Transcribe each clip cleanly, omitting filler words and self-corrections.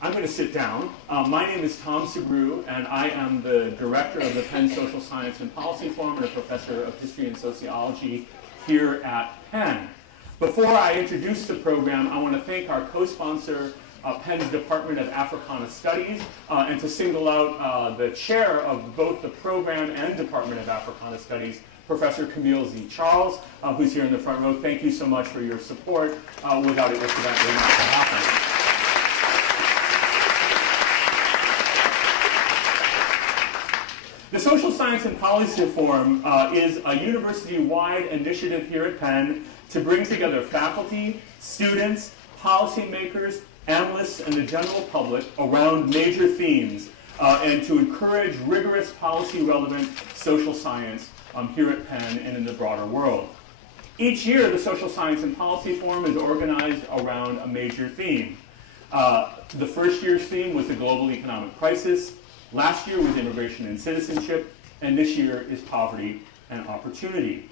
I'm going to sit down. My name is Tom Segru, and I am the director of the Penn Social Science and Policy Forum and a professor of history and sociology here at Penn. Before I introduce the program, I want to thank our co-sponsor, Penn's Department of Africana Studies, and to single out the chair of both the program and Department of Africana Studies, Professor Camille Z. Charles, who's here in the front row. Thank you so much for your support. Without it, this event would not happen. The Social Science and Policy Forum is a university-wide initiative here at Penn to bring together faculty, students, policymakers, analysts, and the general public around major themes and to encourage rigorous policy-relevant social science here at Penn and in the broader world. Each year, the Social Science and Policy Forum is organized around a major theme. The first year's theme was the global economic crisis. Last year was immigration and citizenship, and this year is poverty and opportunity.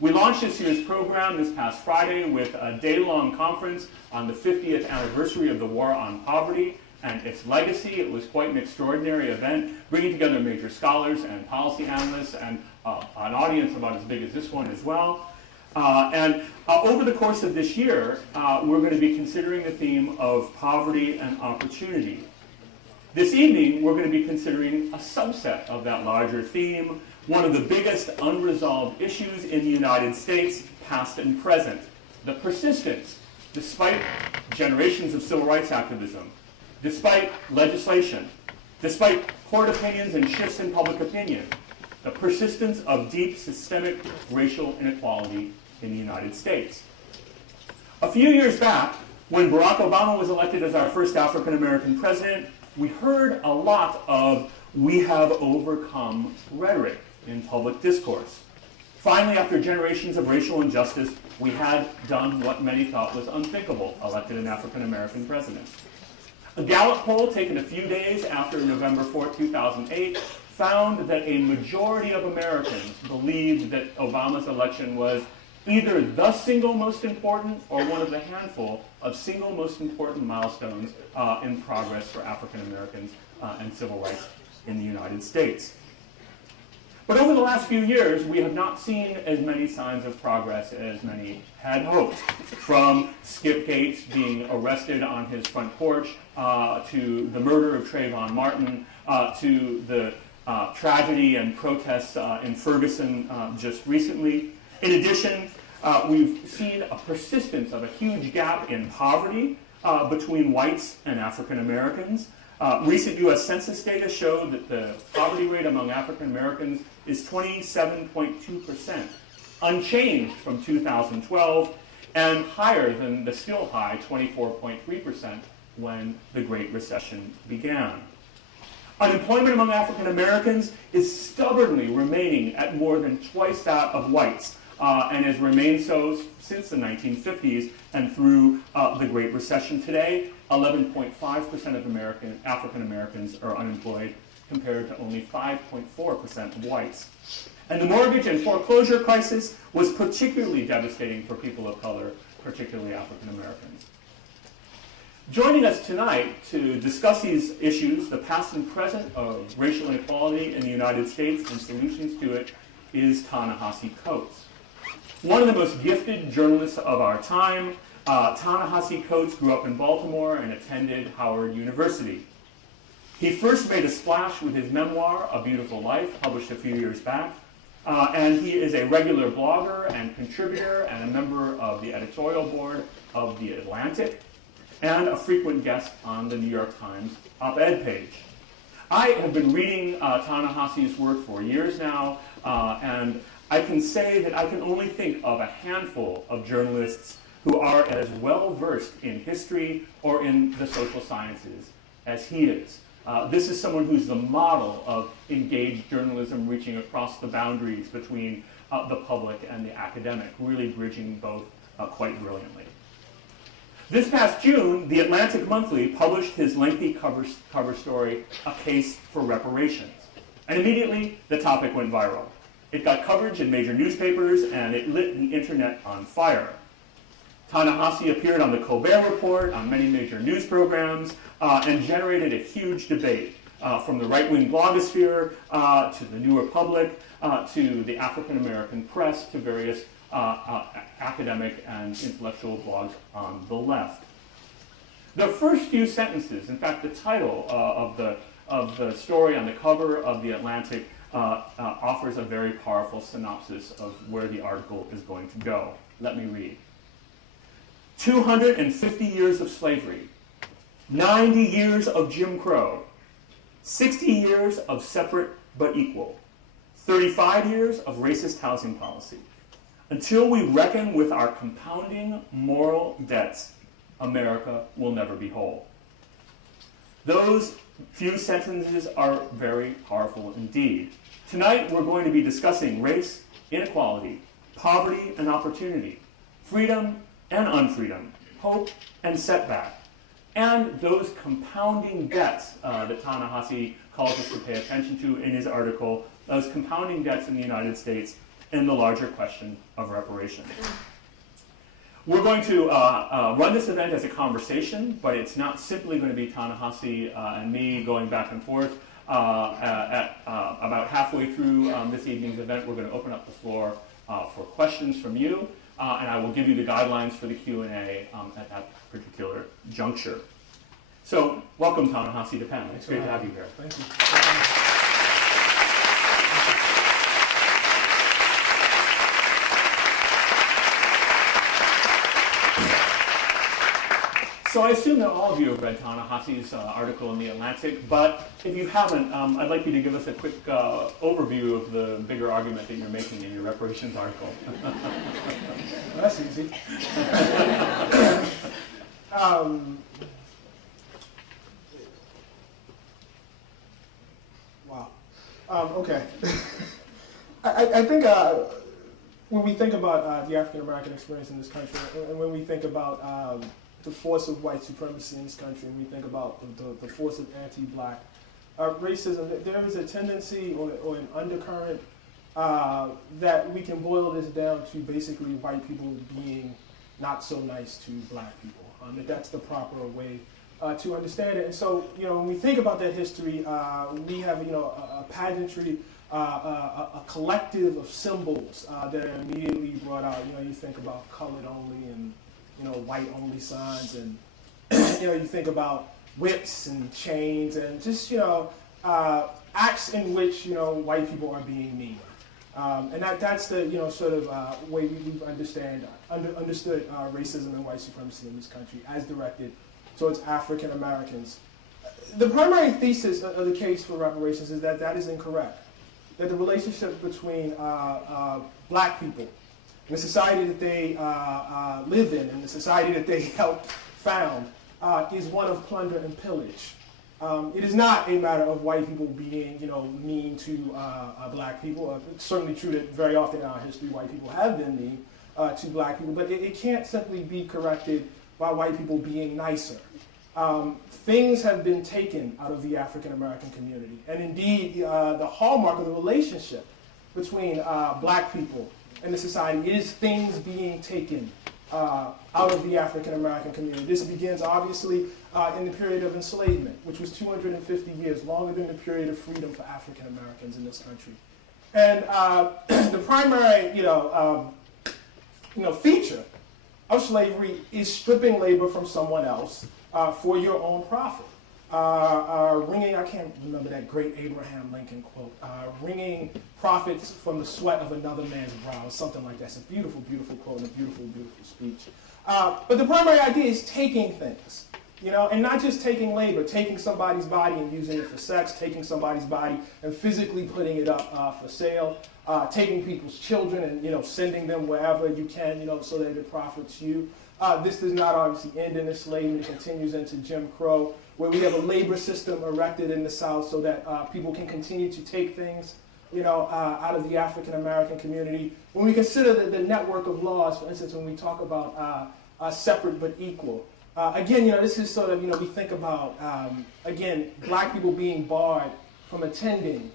We launched this year's program this past Friday with a day-long conference on the 50th anniversary of the War on Poverty and its legacy. It was quite an extraordinary event, bringing together major scholars and policy analysts and an audience about as big as this one as well. Over the course of this year, we're going to be considering the theme of poverty and opportunity. This evening, we're going to be considering a subset of that larger theme, one of the biggest unresolved issues in the United States, past and present, the persistence, despite generations of civil rights activism, despite legislation, despite court opinions and shifts in public opinion, the persistence of deep systemic racial inequality in the United States. A few years back, when Barack Obama was elected as our first African-American president, we heard a lot of "we have overcome" rhetoric in public discourse. Finally, after generations of racial injustice, we had done what many thought was unthinkable, elected an African-American president. A Gallup poll taken a few days after November 4, 2008, found that a majority of Americans believed that Obama's election was either the single most important or one of the handful of single most important milestones in progress for African Americans and civil rights in the United States. But over the last few years, we have not seen as many signs of progress as many had hoped. From Skip Gates being arrested on his front porch, to the murder of Trayvon Martin, to the tragedy and protests in Ferguson just recently. In addition, we've seen a persistence of a huge gap in poverty between whites and African Americans. Recent U.S. Census data showed that the poverty rate among African Americans is 27.2%, unchanged from 2012, and higher than the still high 24.3% when the Great Recession began. Unemployment among African Americans is stubbornly remaining at more than twice that of whites, and has remained so since the 1950s and through the Great Recession. Today, 11.5% of African Americans are unemployed, compared to only 5.4% of whites. And the mortgage and foreclosure crisis was particularly devastating for people of color, particularly African Americans. Joining us tonight to discuss these issues, the past and present of racial inequality in the United States and solutions to it, is Ta-Nehisi Coates. One of the most gifted journalists of our time, Ta-Nehisi Coates grew up in Baltimore and attended Howard University. He first made a splash with his memoir, A Beautiful Life, published a few years back, and he is a regular blogger and contributor and a member of the editorial board of The Atlantic, and a frequent guest on the New York Times op-ed page. I have been reading Ta-Nehisi's work for years now, and I can say that I can only think of a handful of journalists who are as well versed in history or in the social sciences as he is. This is someone who's the model of engaged journalism, reaching across the boundaries between the public and the academic, really bridging both quite brilliantly. This past June, The Atlantic Monthly published his lengthy cover story, A Case for Reparations. And immediately, the topic went viral. It got coverage in major newspapers, and it lit the internet on fire. Ta-Nehisi appeared on the Colbert Report, on many major news programs, and generated a huge debate from the right-wing blogosphere to the New Republic to the African American press to various academic and intellectual blogs on the left. The first few sentences, in fact, the title of the story on the cover of The Atlantic offers a very powerful synopsis of where the article is going to go. Let me read. 250 years of slavery, 90 years of Jim Crow, 60 years of separate but equal, 35 years of racist housing policy. Until we reckon with our compounding moral debts, America will never be whole. Those few sentences are very powerful indeed. Tonight we're going to be discussing race, inequality, poverty and opportunity, freedom and unfreedom, hope and setback, and those compounding debts that Ta-Nehisi calls us to pay attention to in his article, those compounding debts in the United States and the larger question of reparations. We're going to run this event as a conversation, but it's not simply going to be Ta-Nehisi and me going back and forth. At about halfway through this evening's event, we're going to open up the floor for questions from you, and I will give you the guidelines for the Q&A at that particular juncture. So, welcome Ta-Nehisi to Penn. It's great to have you here. Thank you. So I assume that all of you have read Ta-Nehisi's article in The Atlantic, but if you haven't, I'd like you to give us a quick overview of the bigger argument that you're making in your reparations article. Well, that's easy. Wow. Okay. I think when we think about the African American experience in this country, and when we think about the force of white supremacy in this country, and we think about the force of anti-black racism, there is a tendency or an undercurrent that we can boil this down to basically white people being not so nice to black people. That's the proper way to understand it. And so, when we think about that history, we have, a pageantry, a collective of symbols that are immediately brought out. You think about colored only and white only signs, and you think about whips and chains and just acts in which white people are being mean, and that's the sort of way we've understood racism and white supremacy in this country as directed towards African Americans. The primary thesis of the case for reparations is that is incorrect. That the relationship between black people and the society that they live in, and the society that they helped found, is one of plunder and pillage. It is not a matter of white people being, mean to black people. It's certainly true that very often in our history, white people have been mean to black people, but it can't simply be corrected by white people being nicer. Things have been taken out of the African American community, and indeed, the hallmark of the relationship between black people and the society is things being taken out of the African American community. This begins obviously in the period of enslavement, which was 250 years, longer than the period of freedom for African Americans in this country. And the primary, feature of slavery is stripping labor from someone else for your own profit. I can't remember that great Abraham Lincoln quote, wringing profits from the sweat of another man's brow, or something like that. It's a beautiful, beautiful quote and a beautiful, beautiful speech. But the primary idea is taking things, and not just taking labor, taking somebody's body and using it for sex, taking somebody's body and physically putting it up for sale, taking people's children and, sending them wherever you can, so that it profits you. This does not obviously end in enslavement. It continues into Jim Crow, where we have a labor system erected in the South so that people can continue to take things, out of the African American community. When we consider the network of laws, for instance, when we talk about separate but equal, again, this is sort of, we think about, again, black people being barred from attending,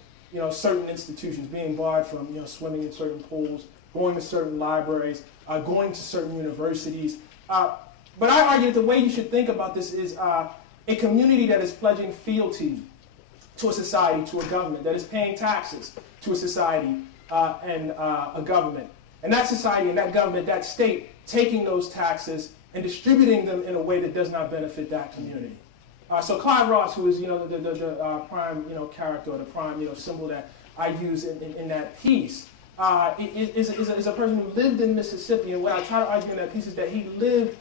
certain institutions, being barred from, swimming in certain pools, going to certain libraries, going to certain universities. But I argue that the way you should think about this is a community that is pledging fealty to a society, to a government, that is paying taxes to a society and a government. And that society and that government, that state, taking those taxes and distributing them in a way that does not benefit that community. So Clive Ross, who is the prime character, or the prime symbol that I use in that piece, is a person who lived in Mississippi. And what I try to argue in that piece is that he lived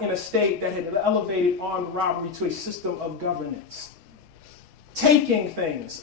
in a state that had elevated armed robbery to a system of governance, taking things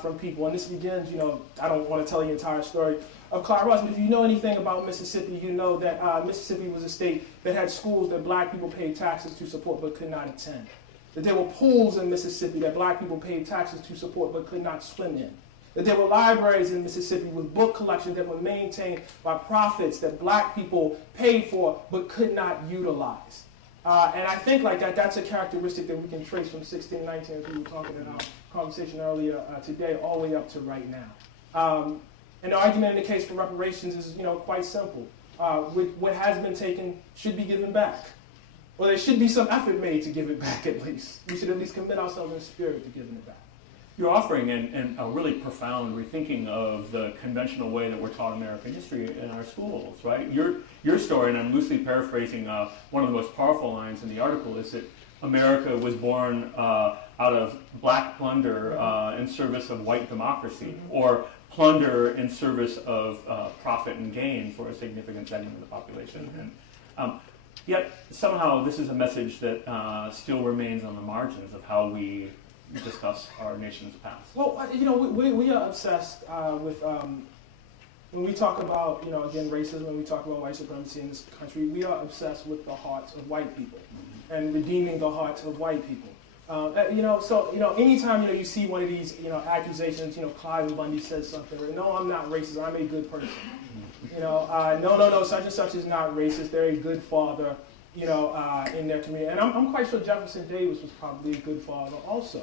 from people. And this begins, I don't want to tell the entire story of Clive Ross, but if you know anything about Mississippi, you know that Mississippi was a state that had schools that black people paid taxes to support but could not attend. That there were pools in Mississippi that black people paid taxes to support but could not swim in. That there were libraries in Mississippi with book collections that were maintained by profits that black people paid for but could not utilize. And I think like that's a characteristic that we can trace from 1619, as we were talking in our conversation earlier today, all the way up to right now. And the argument in the case for reparations is quite simple. What has been taken should be given back. Or there should be some effort made to give it back at least. We should at least commit ourselves in spirit to giving it back. You're offering a really profound rethinking of the conventional way that we're taught American history in our schools, right? Your story, and I'm loosely paraphrasing one of the most powerful lines in the article, is that America was born out of black plunder in service of white democracy, or plunder in service of profit and gain for a significant segment of the population. And yet somehow this is a message that still remains on the margins of how we discuss our nation's past. Well, we are obsessed with, when we talk about, again, racism, when we talk about white supremacy in this country, we are obsessed with the hearts of white people and redeeming the hearts of white people. Anytime, you see one of these, accusations, Clive Bundy says something, no, I'm not racist, I'm a good person. No, such and such is not racist, they're a good father, in their community. And I'm quite sure Jefferson Davis was probably a good father also.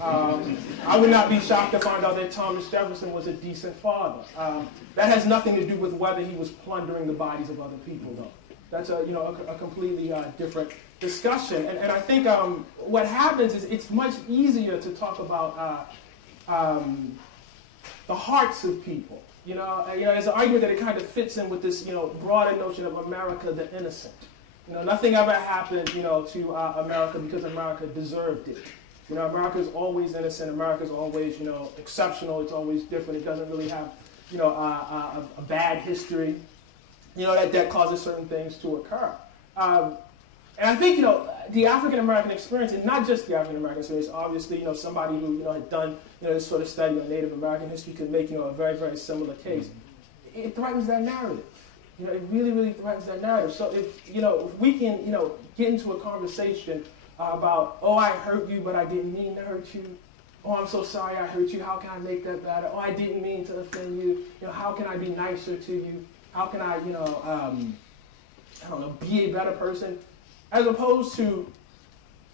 I would not be shocked to find out that Thomas Jefferson was a decent father. That has nothing to do with whether he was plundering the bodies of other people, though. That's a completely different discussion. And I think what happens is it's much easier to talk about the hearts of people. There's an argument that it kind of fits in with this, broader notion of America the innocent. Nothing ever happened, to America because America deserved it. America is always innocent. America is always, exceptional. It's always different. It doesn't really have, a bad history, that causes certain things to occur. And I think, the African-American experience, and not just the African-American experience, obviously, somebody who, had done, this sort of study on Native American history could make, a very, very similar case. It threatens that narrative. It really, really threatens that narrative. So if we can, get into a conversation about, oh, I hurt you, but I didn't mean to hurt you. Oh, I'm so sorry I hurt you. How can I make that better? Oh, I didn't mean to offend you. How can I be nicer to you? How can I, be a better person? As opposed to,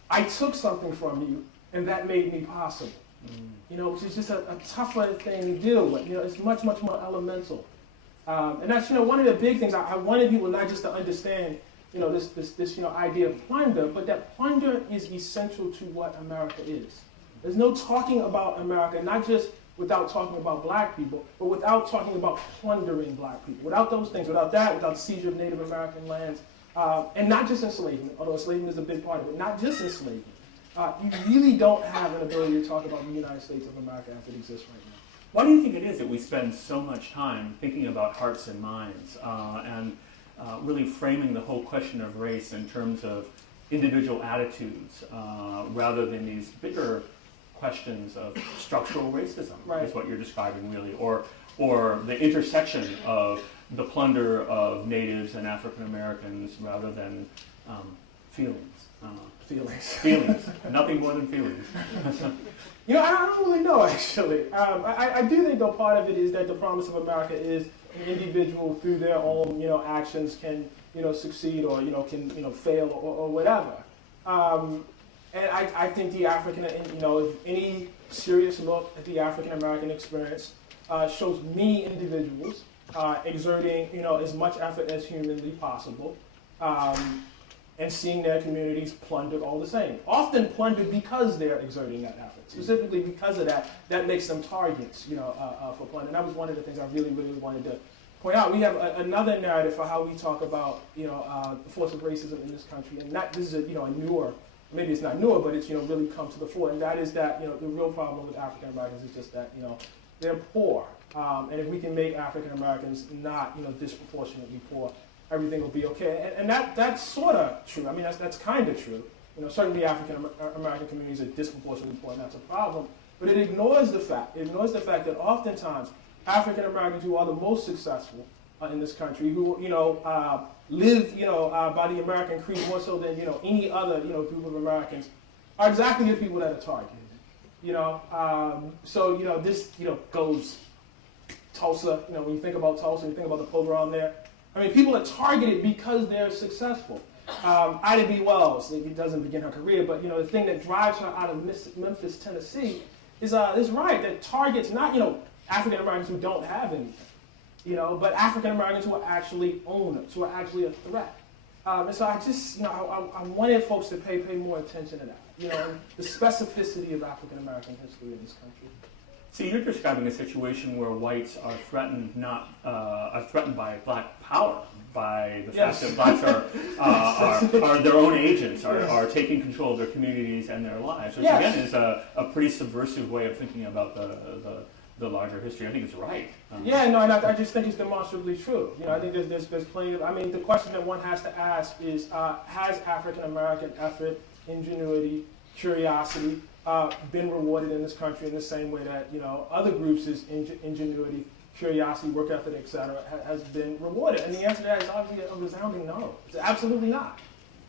I took something from you, and that made me possible. Which is just a tougher thing to deal with. It's much, much more elemental. And that's, one of the big things. I wanted people not just to understand, this idea of plunder, but that plunder is essential to what America is. There's no talking about America, not just without talking about black people, but without talking about plundering black people. Without those things, without that, without the seizure of Native American lands, and not just enslavement, although enslavement is a big part of it, not just enslavement. You really don't have an ability to talk about the United States of America as it exists right now. Why do you think it is that we spend so much time thinking about hearts and minds and really framing the whole question of race in terms of individual attitudes rather than these bigger questions of structural racism, right, is what you're describing really, or the intersection of the plunder of natives and African Americans rather than feelings. Feelings. Nothing more than feelings. I don't really know, actually. I do think, though, part of it is that the promise of America is an individual through their own, actions can, succeed or, can, fail or whatever. And I think the African, if any serious look at the African-American experience shows many individuals exerting, as much effort as humanly possible and seeing their communities plundered all the same. Often plundered because they're exerting that effort. Specifically because of that, that makes them targets, for plunder. And that was one of the things I really, really wanted to point out. We have another narrative for how we talk about, the force of racism in this country. And this is a newer, maybe it's not newer, but it's, really come to the fore. And that is that, the real problem with African Americans is just that, they're poor. And if we can make African Americans not, disproportionately poor, everything will be okay. And that's sort of true. I mean, that's kind of true. Certainly African American communities are disproportionately poor, and that's a problem. But it ignores the fact that oftentimes African Americans who are the most successful in this country, who live by the American creed more so than any other group of Americans, are exactly the people that are targeted. So this goes Tulsa. When you think about Tulsa, you think about the pogrom there. I mean, people are targeted because they're successful. Ida B. Wells, it doesn't begin her career, but the thing that drives her out of Memphis, Tennessee, is right that targets not African Americans who don't have anything, but African Americans who are actually owners, who are actually a threat. And so I just I wanted folks to pay more attention to that. The specificity of African American history in this country. So you're describing a situation where whites are threatened, are threatened by black power, by the fact that blacks are their own agents, are taking control of their communities and their lives, which again is a pretty subversive way of thinking about the larger history. I think it's right. And I just think it's demonstrably true. I think there's plenty of. I mean, the question that one has to ask is: has African American effort, ingenuity, curiosity been rewarded in this country in the same way that other groups' ingenuity, curiosity, work ethic, etc., has been rewarded? And the answer to that is obviously a resounding no. It's absolutely not.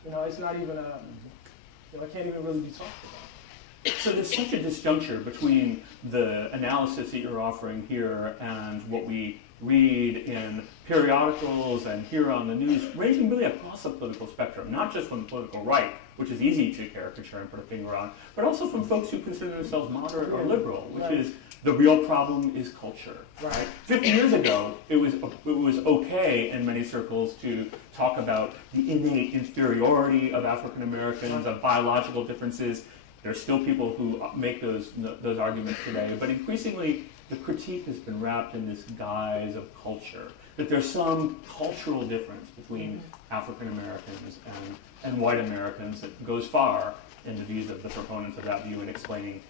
It's not even it can't even really be talked about. So there's such a disjuncture between the analysis that you're offering here and what we read in periodicals and hear on the news, ranging really across the political spectrum, not just from the political right, which is easy to caricature and put a finger on, but also from folks who consider themselves moderate or liberal, which is the real problem is culture. Right? 50 years ago, it was okay in many circles to talk about the innate inferiority of African Americans, of biological differences. There are still people who make those arguments today, but increasingly the critique has been wrapped in this guise of culture, that there's some cultural difference between African Americans and white Americans that goes far in the views of the proponents of that view in explaining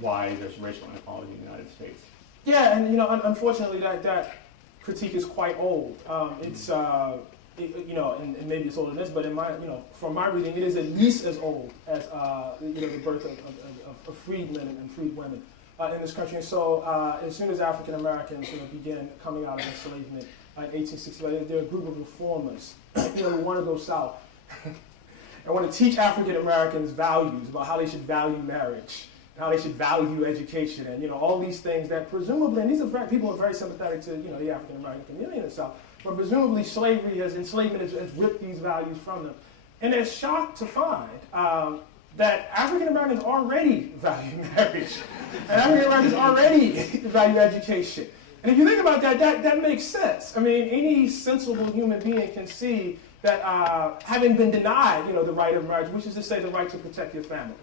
why there's racial inequality in the United States. Yeah, and unfortunately that critique is quite old. It's and maybe it's older than this, but in my from my reading, it is at least as old as the birth of freedmen and freed women in this country. And so as soon as African Americans began coming out of enslavement in 1865, there are a group of reformers who want to go south and want to teach African Americans values about how they should value marriage, how they should value education, and all these things that presumably, and these are people who are very sympathetic to the African American community in the South, but presumably enslavement has ripped these values from them, and they're shocked to find that African Americans already value marriage, and African Americans already value education. And if you think about that makes sense. I mean, any sensible human being can see that having been denied, the right of marriage, which is to say the right to protect your family,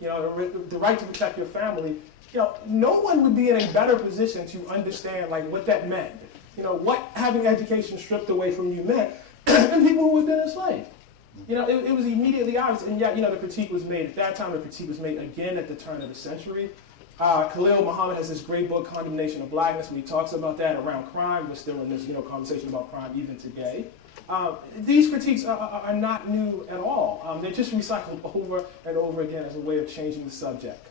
the right to protect your family, no one would be in a better position to understand what that meant. What having education stripped away from you meant than people who had been enslaved. It was immediately obvious, and yet, the critique was made at that time. The critique was made again at the turn of the century. Khalil Muhammad has this great book, Condemnation of Blackness, and he talks about that around crime. We're still in this, conversation about crime even today. These critiques are not new at all. They're just recycled over and over again as a way of changing the subject.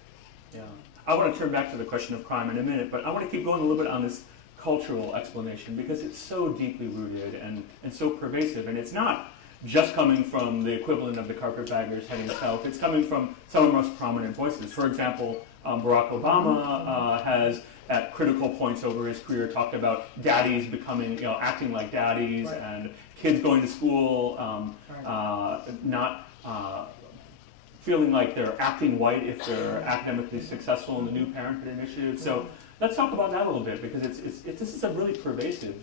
Yeah, I want to turn back to the question of crime in a minute, but I want to keep going a little bit on this cultural explanation because it's so deeply rooted and so pervasive, and it's not just coming from the equivalent of the carpetbaggers heading south. It's coming from some of the most prominent voices. For example, Barack Obama has, at critical points over his career, talked about daddies becoming, acting like daddies, right, and kids going to school, not feeling like they're acting white if they're academically successful in the New Parenthood Initiative. So let's talk about that a little bit because this is a really pervasive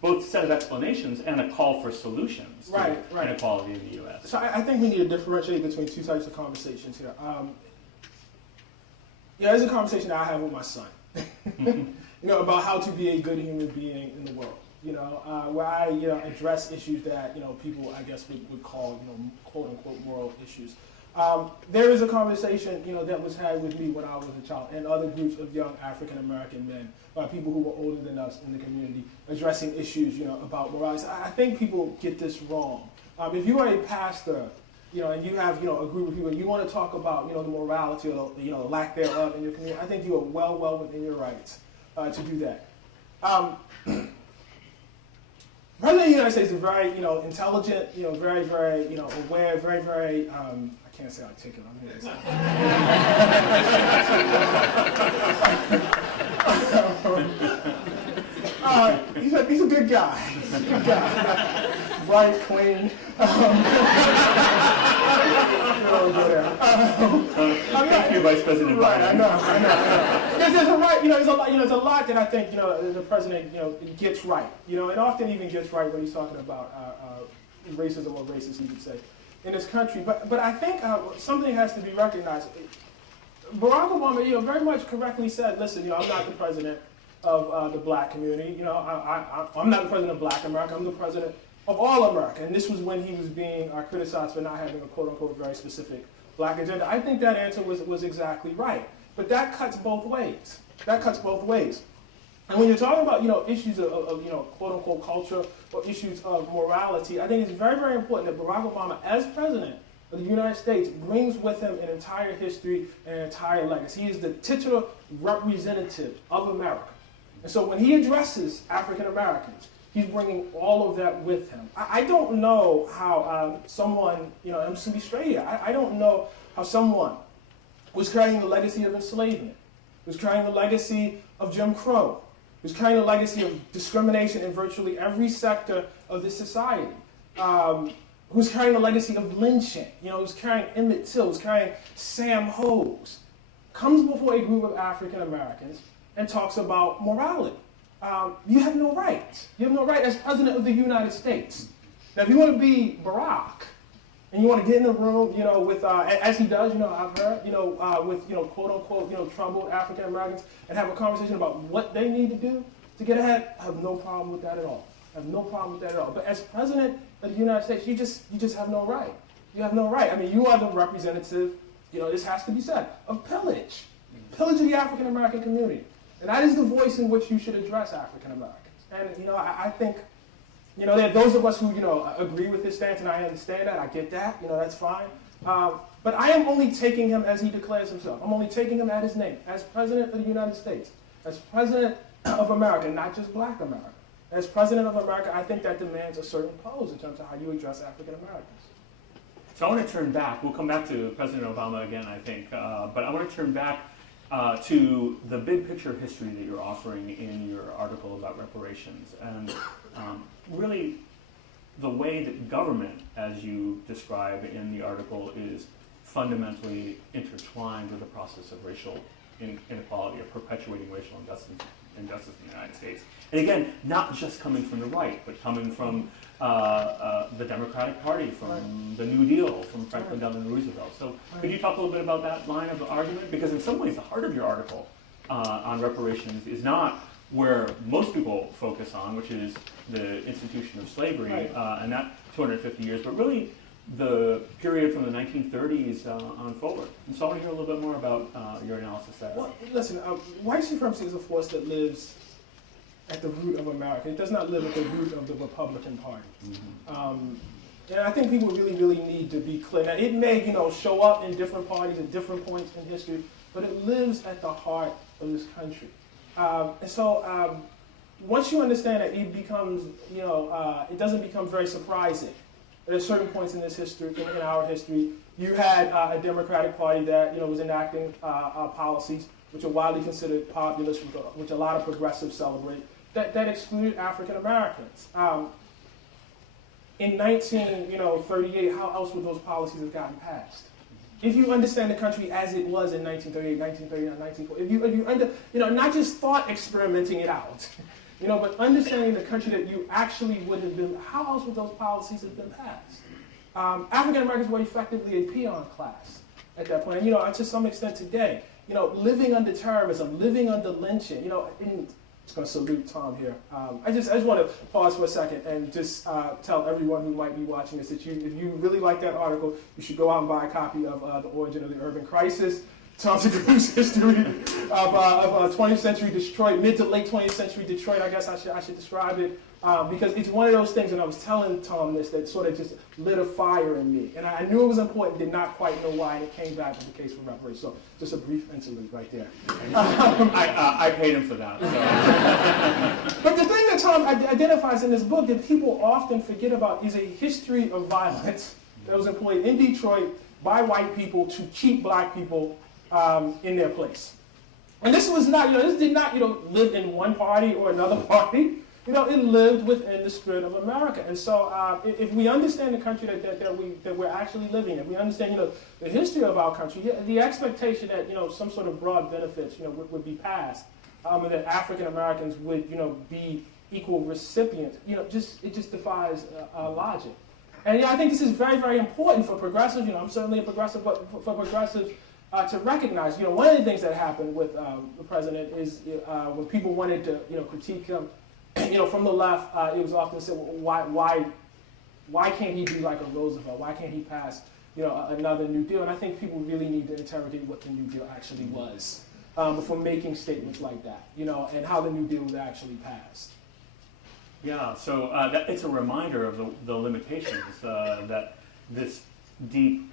both set of explanations and a call for solutions to inequality in the U.S. So I think we need to differentiate between two types of conversations here. There's a conversation that I have with my son, about how to be a good human being in the world. Where I address issues that people I guess would call quote unquote moral issues. There is a conversation that was had with me when I was a child and other groups of young African American men, people who were older than us in the community, addressing issues about morality. I think people get this wrong. If you are a pastor, and you have a group of people and you want to talk about the morality or the lack thereof in your community, I think you are well within your rights to do that. President of the United States is very, intelligent, very, very, aware, very, very, I can't say articulate. He's a good guy. He's a good guy. Bright, clean. Thank you, Vice President Biden. Right, I know. There's a lot that I think the president gets right. And often even gets right when he's talking about racism or racist, he would say, in this country. But I think something has to be recognized. Barack Obama, very much correctly said, listen, I'm not the president of the black community. I'm not the president of Black America. I'm the president of all America. And this was when he was being criticized for not having a quote-unquote very specific black agenda. I think that answer was exactly right. But that cuts both ways. And when you're talking about issues of quote-unquote culture or issues of morality, I think it's very, very important that Barack Obama, as president of the United States, brings with him an entire history and an entire legacy. He is the titular representative of America. And so when he addresses African Americans, he's bringing all of that with him. I don't know how someone, I'm just going to be straight here, I don't know how someone who's carrying the legacy of enslavement, who's carrying the legacy of Jim Crow, who's carrying the legacy of discrimination in virtually every sector of this society, who's carrying the legacy of lynching, who's carrying Emmett Till, who's carrying Sam Hose, comes before a group of African Americans and talks about morality. You have no right. You have no right as president of the United States. Now, if you want to be Barack, and you want to get in the room, with, as he does, I've heard, with, quote unquote, troubled African Americans, and have a conversation about what they need to do to get ahead, I have no problem with that at all. But as president of the United States, you just have no right. You have no right. I mean, you are the representative, this has to be said, of pillage of the African American community. And that is the voice in which you should address African Americans. And, I think, there are those of us who, agree with his stance, and I understand that, I get that, that's fine. But I am only taking him as he declares himself. I'm only taking him at his name, as President of the United States, as President of America, not just Black America. As President of America, I think that demands a certain pose in terms of how you address African Americans. So I want to turn back. We'll come back to President Obama again, I think. But I want to turn back to the big picture history that you're offering in your article about reparations. And really, the way that government, as you describe in the article, is fundamentally intertwined with the process of racial inequality, or perpetuating racial injustice in the United States. And again, not just coming from the right, but coming from the Democratic Party, from the New Deal, from Franklin Delano Roosevelt. So could you talk a little bit about that line of argument? Because in some ways, the heart of your article on reparations is not where most people focus on, which is the institution of slavery, and that 250 years, but really the period from the 1930s on forward. And so I want to hear a little bit more about your analysis there. Well, listen, white supremacy is a force that lives at the root of America. It does not live at the root of the Republican Party. Mm-hmm. And I think people really, really need to be clear. Now, it may, show up in different parties at different points in history, but it lives at the heart of this country. And so once you understand that, it becomes, it doesn't become very surprising. At certain points in this history, in our history, you had a Democratic Party that, was enacting policies which are widely considered populist, which a lot of progressives celebrate, that excluded African Americans. In 1938, how else would those policies have gotten passed? If you understand the country as it was in 1938, 1939, 1940, if you not just thought experimenting it out, but understanding the country that you actually would have been, how else would those policies have been passed? African Americans were effectively a peon class at that point. And, to some extent today, living under terrorism, living under lynching, I'm just going to salute Tom here. I just want to pause for a second and just tell everyone who might be watching this that if you really like that article, you should go out and buy a copy of The Origin of the Urban Crisis. Tom's history of 20th century Detroit, mid to late 20th century Detroit, I guess I should describe it, because it's one of those things, and I was telling Tom this, that sort of just lit a fire in me. And I knew it was important, did not quite know why, and it came back with the case for reparations. So just a brief interlude right there. I paid him for that. So. But the thing that Tom identifies in this book that people often forget about is a history of violence that was employed in Detroit by white people to keep black people in their place. And this was not, this did not, live in one party or another party. It lived within the spirit of America. And so if we understand the country that we're actually living in, we understand, the history of our country, the expectation that, some sort of broad benefits, would be passed, and that African Americans would, be equal recipients, it just defies logic. And I think this is very, very important for progressives. I'm certainly a progressive, but for progressives, to recognize, one of the things that happened with the president is when people wanted to, critique him, from the left, it was often said, well, why can't he be like a Roosevelt? Why can't he pass, another New Deal? And I think people really need to interrogate what the New Deal actually was before making statements like that, and how the New Deal was actually passed. Yeah, so it's a reminder of the limitations that this deep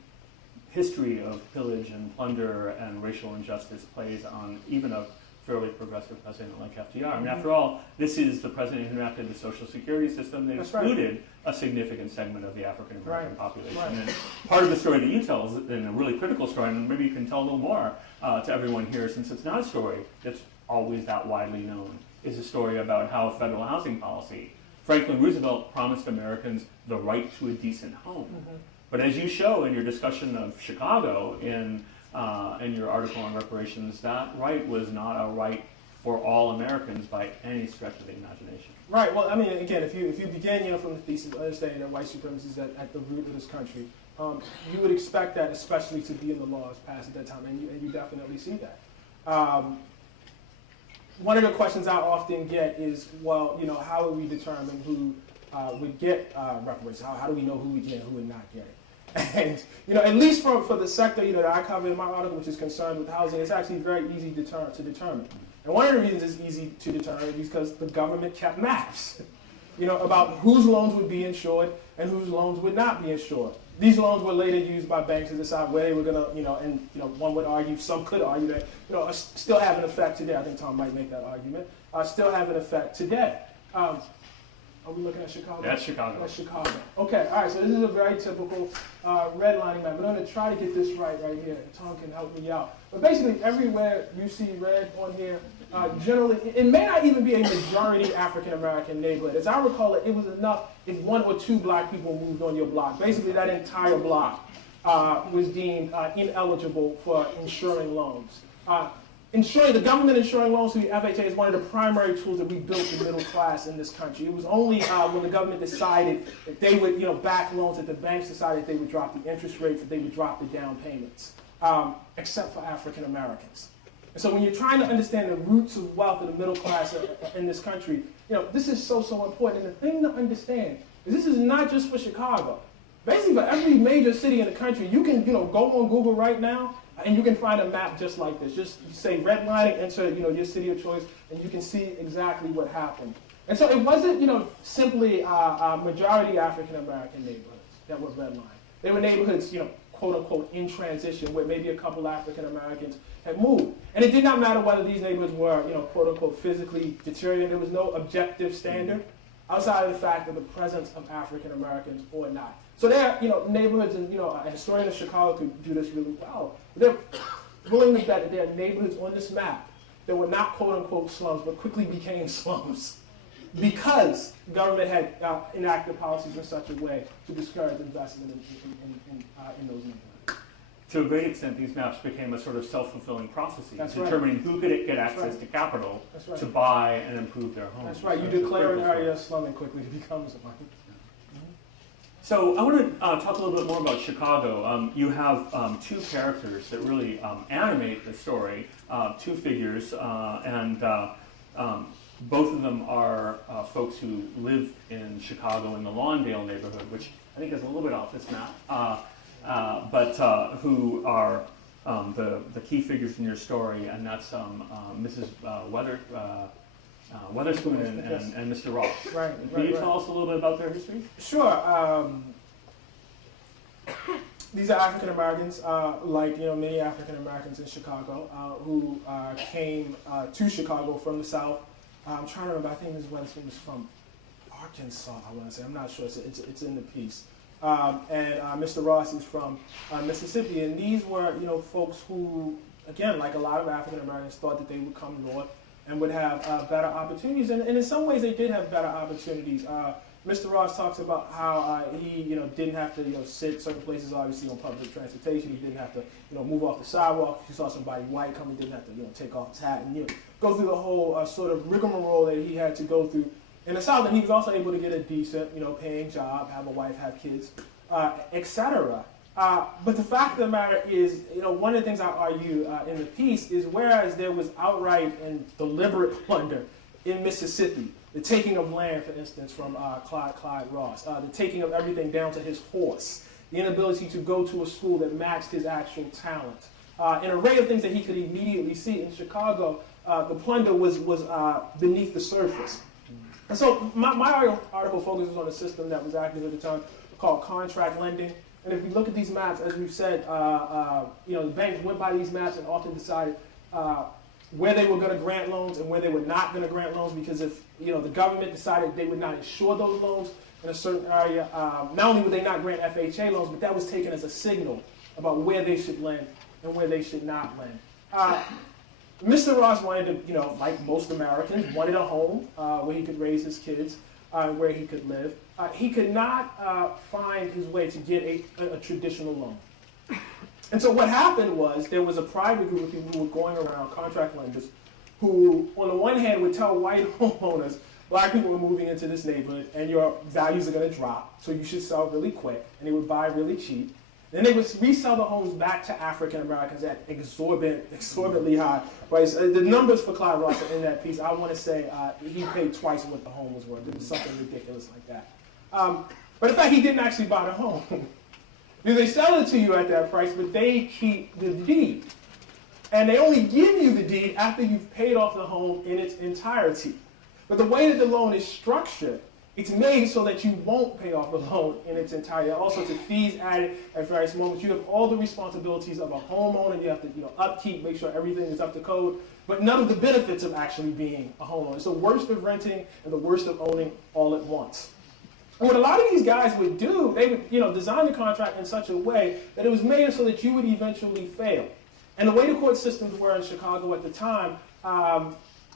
history of pillage and plunder and racial injustice plays on even a fairly progressive president like FDR. I mean, after all, this is the president who enacted the Social Security system that excluded a significant segment of the African American population. Right. And part of the story that you tell is a really critical story, and maybe you can tell a little more to everyone here, since it's not a story that's always that widely known, is a story about how federal housing policy, Franklin Roosevelt promised Americans the right to a decent home. Mm-hmm. But as you show in your discussion of Chicago in your article on reparations, that right was not a right for all Americans by any stretch of the imagination. Right. Well, I mean, again, if you begin, from the thesis of understanding that white supremacy is at the root of this country, you would expect that, especially to be in the laws passed at that time, and you definitely see that. One of the questions I often get is, well, how would we determine who would get reparations? How do we know who would get and who would not get it? And, at least for the sector, that I cover in my article, which is concerned with housing, it's actually very easy to determine. And one of the reasons it's easy to determine is because the government kept maps, about whose loans would be insured and whose loans would not be insured. These loans were later used by banks to decide where they were going to, and one would argue, some could argue that, still have an effect today. I think Tom might make that argument. Still have an effect today. Are we looking at Chicago? That's Chicago. That's Chicago. Okay, all right, so this is a very typical redlining map. I'm going to try to get this right here. Tom can help me out. But basically, everywhere you see red on here, generally, it may not even be a majority African-American neighborhood. As I recall it, it was enough if one or two black people moved on your block. Basically, that entire block was deemed ineligible for insuring loans. The government insuring loans through the FHA is one of the primary tools that we built the middle class in this country. It was only when the government decided that they would, back loans, that the banks decided they would drop the interest rates, that they would drop the down payments, except for African Americans. And so when you're trying to understand the roots of wealth of the middle class in this country, this is so important. And the thing to understand is this is not just for Chicago. Basically, for every major city in the country, you can, go on Google right now, and you can find a map just like this. Just say redlining, enter, your city of choice, and you can see exactly what happened. And so it wasn't, simply majority African-American neighborhoods that were redlined. They were neighborhoods, quote unquote, in transition, where maybe a couple African-Americans had moved. And it did not matter whether these neighborhoods were, quote unquote, physically deteriorating. There was no objective standard outside of the fact of the presence of African-Americans or not. So there are, neighborhoods, and, a historian of Chicago could do this really well. They're willing to bet that there are neighborhoods on this map that were not quote-unquote slums, but quickly became slums because the government had enacted policies in such a way to discourage investment in those neighborhoods. to a great extent, these maps became a sort of self-fulfilling prophecy, That's right. determining who could get access right. to capital That's right. to buy and improve their homes. That's right. You So it's a declare an critical area story. a slum and quickly it becomes one. So I want to talk a little bit more about Chicago. You have two characters that really animate the story, two figures, and both of them are folks who live in Chicago in the Lawndale neighborhood, which I think is a little bit off this map, but who are the key figures in your story, and that's Mrs. Weatherspoon and Mr. Ross. Right. Can you tell us a little bit about their history? Sure. These are African Americans, like many African Americans in Chicago, who came to Chicago from the South. I'm trying to remember. I think Ms. Weatherspoon was from Arkansas. I want to say. I'm not sure. It's in the piece. And Mr. Ross is from Mississippi. And these were folks who, again, like a lot of African Americans, thought that they would come north and would have better opportunities. And in some ways, they did have better opportunities. Mr. Ross talks about how he, didn't have to, sit certain places, obviously, on public transportation. He didn't have to, move off the sidewalk. If he saw somebody white coming, he didn't have to, take off his hat and, go through the whole sort of rigmarole that he had to go through in the South. And he was also able to get a decent, paying job, have a wife, have kids, etc. But the fact of the matter is, one of the things I argue in the piece is whereas there was outright and deliberate plunder in Mississippi, the taking of land, for instance, from Clyde Ross, the taking of everything down to his horse, the inability to go to a school that matched his actual talent, an array of things that he could immediately see. In Chicago, the plunder was beneath the surface. And so my article focuses on a system that was active at the time called contract lending. And if we look at these maps, as we've said, the banks went by these maps and often decided where they were going to grant loans and where they were not going to grant loans, because if the government decided they would not insure those loans in a certain area, not only would they not grant FHA loans, but that was taken as a signal about where they should lend and where they should not lend. Mr. Ross wanted to, like most Americans, wanted a home where he could raise his kids, where he could live. He could not find his way to get a traditional loan. And so what happened was there was a private group of people who were going around, contract lenders, who on the one hand would tell white homeowners, black people are moving into this neighborhood and your values are going to drop, so you should sell really quick, and they would buy really cheap. Then they would resell the homes back to African Americans at exorbitantly high price. The numbers for Clyde Ross are in that piece. I want to say he paid twice what the home was worth. It was something ridiculous like that. But in fact, he didn't actually buy the home. Because they sell it to you at that price, but they keep the deed. And they only give you the deed after you've paid off the home in its entirety. But the way that the loan is structured, it's made so that you won't pay off the loan in its entirety. All sorts of fees added at various moments. You have all the responsibilities of a homeowner. You have to upkeep, make sure everything is up to code, but none of the benefits of actually being a homeowner. It's the worst of renting and the worst of owning all at once. And what a lot of these guys would do, they would design the contract in such a way that it was made so that you would eventually fail. And the way the court systems were in Chicago at the time,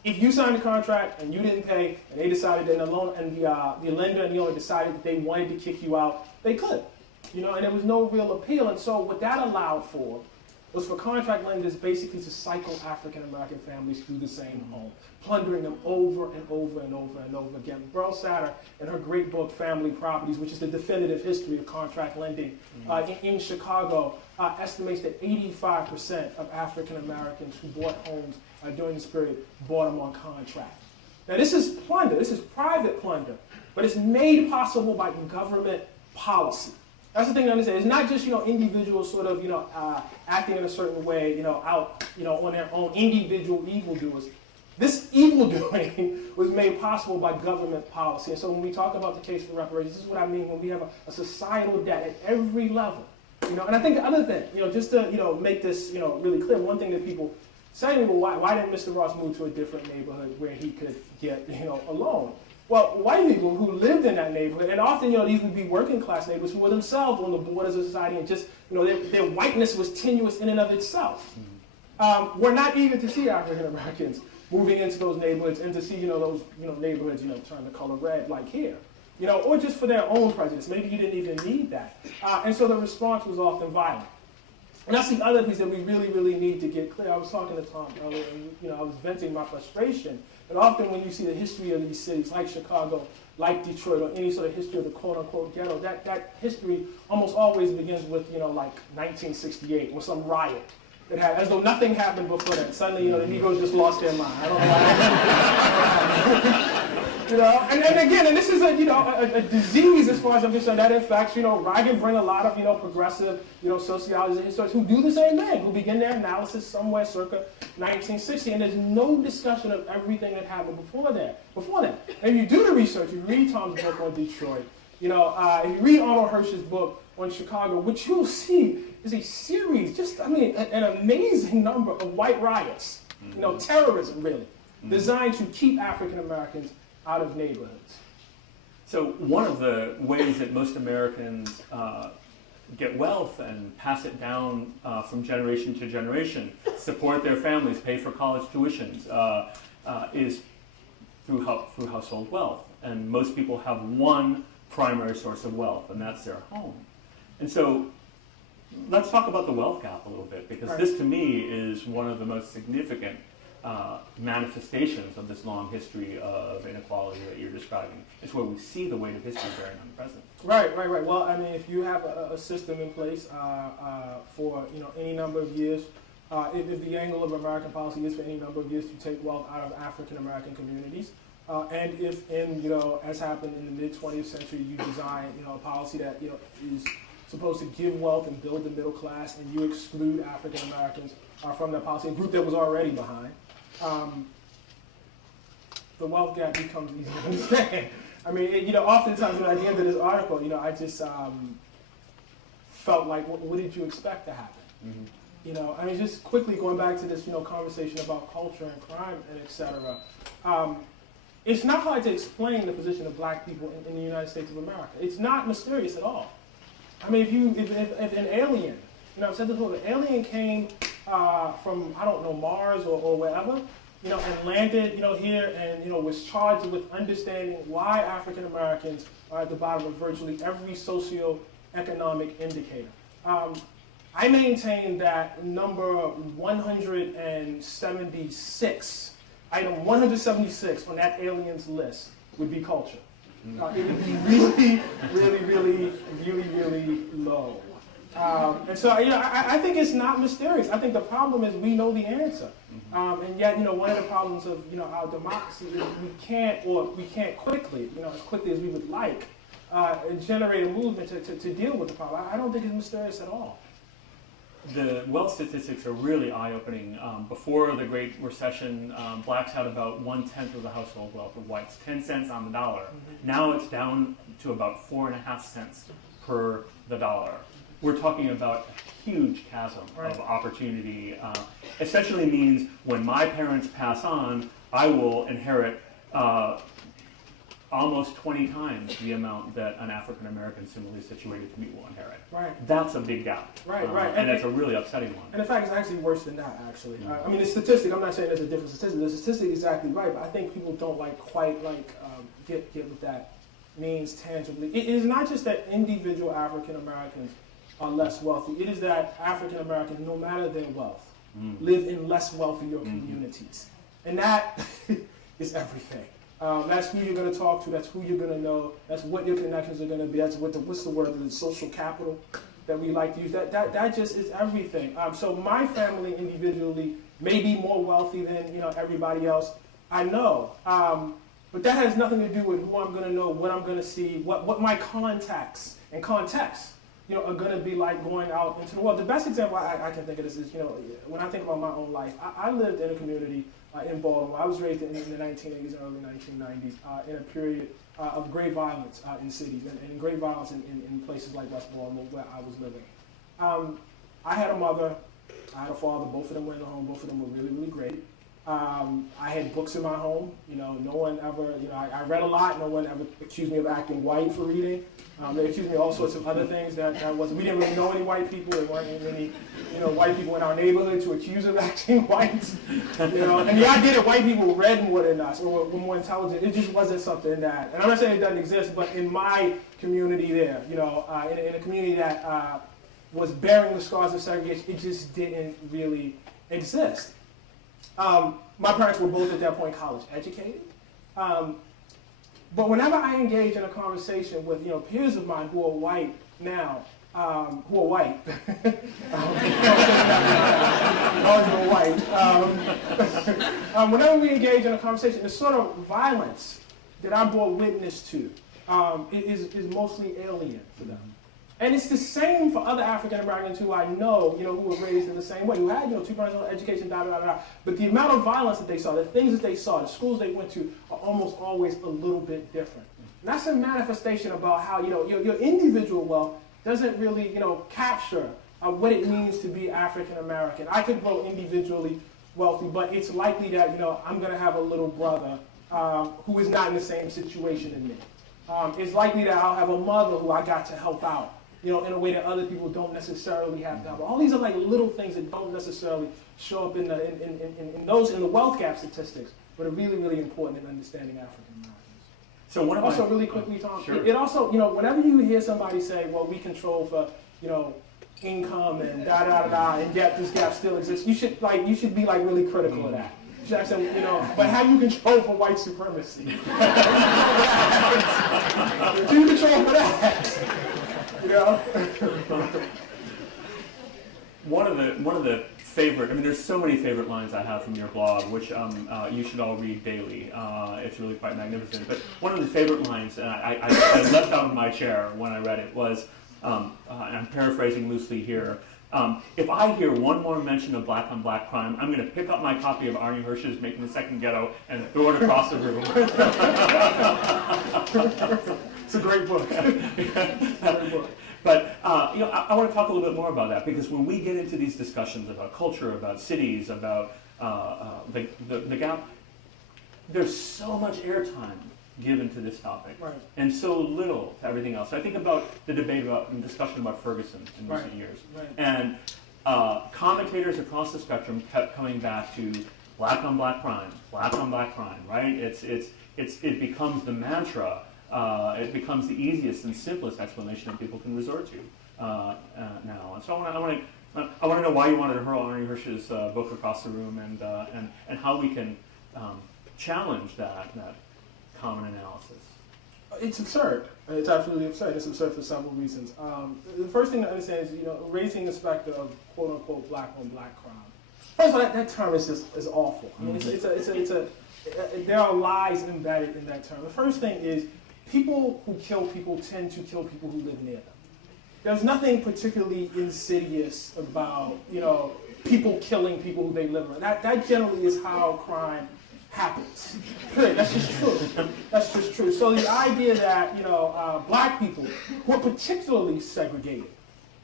if you signed a contract and you didn't pay, and they decided that the loan and the lender and the owner decided that they wanted to kick you out, they could. And there was no real appeal. And so what that allowed for was for contract lenders basically to cycle African American families through the same home, plundering them over and over and over and over again. Burl Satter, in her great book, Family Properties, which is the definitive history of contract lending in Chicago, estimates that 85% of African Americans who bought homes during this period bought them on contract. Now this is plunder, this is private plunder, but it's made possible by government policy. That's the thing to understand. It's not just individuals sort of acting in a certain way out on their own, individual evildoers. This evildoing was made possible by government policy. And so when we talk about the case for reparations, this is what I mean when we have a societal debt at every level. And I think the other thing, just to make this really clear, one thing that people say, well, why didn't Mr. Ross move to a different neighborhood where he could get a loan? Well, white people who lived in that neighborhood, and often, these would be working class neighbors who were themselves on the borders of society, and just, their whiteness was tenuous in and of itself. Were not eager to see African Americans moving into those neighborhoods and to see, those, neighborhoods, turn the color red like here, or just for their own prejudice. Maybe you didn't even need that. And so the response was often violent. And that's the other piece that we really, really need to get clear. I was talking to Tom earlier, and I was venting my frustration. But often when you see the history of these cities, like Chicago, like Detroit, or any sort of history of the quote-unquote ghetto, that history almost always begins with, like 1968, or some riot. That had, as though nothing happened before that. Suddenly, the Negroes just lost their mind. I don't know why. And again, and this is a disease as far as I'm concerned that affects, I can bring a lot of, progressive, sociologists and historians who do the same thing, who begin their analysis somewhere circa 1960, and there's no discussion of everything that happened before that. And if you do the research, you read Tom's book on Detroit, if you read Arnold Hirsch's book on Chicago, what you'll see is a series, an amazing number of white riots, terrorism really, designed to keep African Americans out of neighborhoods. So one of the ways that most Americans get wealth and pass it down from generation to generation, support their families, pay for college tuitions, is through household wealth. And most people have one primary source of wealth, and that's their home. And so let's talk about the wealth gap a little bit, because this to me is one of the most significant manifestations of this long history of inequality that you're describing. It's where we see the weight of history bearing on the present. Right. Well, if you have a system in place for any number of years, if the angle of American policy is for any number of years to take wealth out of African American communities, and if as happened in the mid-20th century, you design a policy that is supposed to give wealth and build the middle class, and you exclude African Americans from that policy, a group that was already behind, the wealth gap becomes easy to understand. Oftentimes at the end of this article, I just felt like, what did you expect to happen? Mm-hmm. Just quickly going back to this, conversation about culture and crime and et cetera. It's not hard to explain the position of black people in the United States of America. It's not mysterious at all. If an alien, I've said this before, an alien came from, Mars or wherever, and landed, here and, was charged with understanding why African Americans are at the bottom of virtually every socio-economic indicator. I maintain that number 176, item 176 on that alien's list would be culture. It would be really low. And so, I think it's not mysterious. I think the problem is we know the answer. And yet, one of the problems of, our democracy is we can't quickly, as quickly as we would like, generate a movement to deal with the problem. I don't think it's mysterious at all. The wealth statistics are really eye-opening. Before the Great Recession, blacks had about 1/10 of the household wealth of whites, 10 cents on the dollar. Mm-hmm. Now it's down to about 4.5 cents per the dollar. We're talking about a huge chasm of opportunity. Essentially means when my parents pass on, I will inherit almost 20 times the amount that an African American similarly situated to me will inherit. Right. That's a big gap. Right. And it's a really upsetting one. And in fact, it's actually worse than that, actually. Mm-hmm. The statistic, I'm not saying there's a different statistic. The statistic is exactly right, but I think people don't quite get what that means tangibly. It is not just that individual African Americans are less wealthy. It is that African Americans, no matter their wealth, live in less wealthier communities. And that is everything. That's who you're going to talk to. That's who you're going to know. That's what your connections are going to be. That's what's the word? The social capital that we like to use. That just is everything. So my family individually may be more wealthy than everybody else. I know, but that has nothing to do with who I'm going to know, what I'm going to see, what my contacts and contexts are going to be like going out into the world. The best example I can think of this is when I think about my own life. I lived in a community in Baltimore. I was raised in the 1980s and early 1990s in a period of great violence in cities and great violence in places like West Baltimore where I was living. I had a mother, I had a father, both of them were in the home, both of them were really, really great. I had books in my home, no one ever, I read a lot, no one ever accused me of acting white for reading. They accused me of all sorts of other things that wasn't, we didn't really know any white people, there weren't any, white people in our neighborhood to accuse of acting white, and the idea that white people read more than us or were more intelligent, it just wasn't something that, and I'm not saying it doesn't exist, but in my community there, in a community that was bearing the scars of segregation. It just didn't really exist. My parents were both at that point college educated. But whenever I engage in a conversation with peers of mine who are white now, who are white, whenever we engage in a conversation, the sort of violence that I bore witness to is mostly alien for them. And it's the same for other African Americans who I know, who were raised in the same way, who had, 2 parents, education, But the amount of violence that they saw, the things that they saw, the schools they went to, are almost always a little bit different. And that's a manifestation about how, your individual wealth doesn't really, capture what it means to be African American. I could grow individually wealthy, but it's likely that, I'm going to have a little brother who is not in the same situation as me. It's likely that I'll have a mother who I got to help out, in a way that other people don't necessarily have to help. All these are like little things that don't necessarily show up in the wealth gap statistics, but are really, really important in understanding African Americans. So one of also, really quickly, Tom, sure. it also, whenever you hear somebody say, well, we control for, income and and yet this gap still exists, you should be like really critical of that. You should ask them, but how do you control for white supremacy? Do you control for that? One of the favorite, there's so many favorite lines I have from your blog, which you should all read daily. It's really quite magnificent. But one of the favorite lines, I leapt out of my chair when I read it, was, and I'm paraphrasing loosely here, if I hear one more mention of black on black crime, I'm going to pick up my copy of Arnie Hirsch's Making the Second Ghetto and throw it across the room. It's a great book. But I want to talk a little bit more about that, because when we get into these discussions about culture, about cities, about the gap, there's so much airtime given to this topic, right, and so little to everything else. I think about the debate and discussion about Ferguson in recent years, and commentators across the spectrum kept coming back to black on black crime, right? It becomes the mantra. It becomes the easiest and simplest explanation that people can resort to now. And so I want to know why you wanted to hurl Arnie Hirsch's book across the room, and how we can challenge that common analysis. It's absurd. It's absolutely absurd. It's absurd for several reasons. The first thing to understand is, raising the specter of quote unquote black on black crime. First of all, that term is awful. There are lies embedded in that term. The first thing is, people who kill people tend to kill people who live near them. There's nothing particularly insidious about, people killing people who they live with. That generally is how crime happens. Period. That's just true. That's just true. So the idea that, black people who are particularly segregated,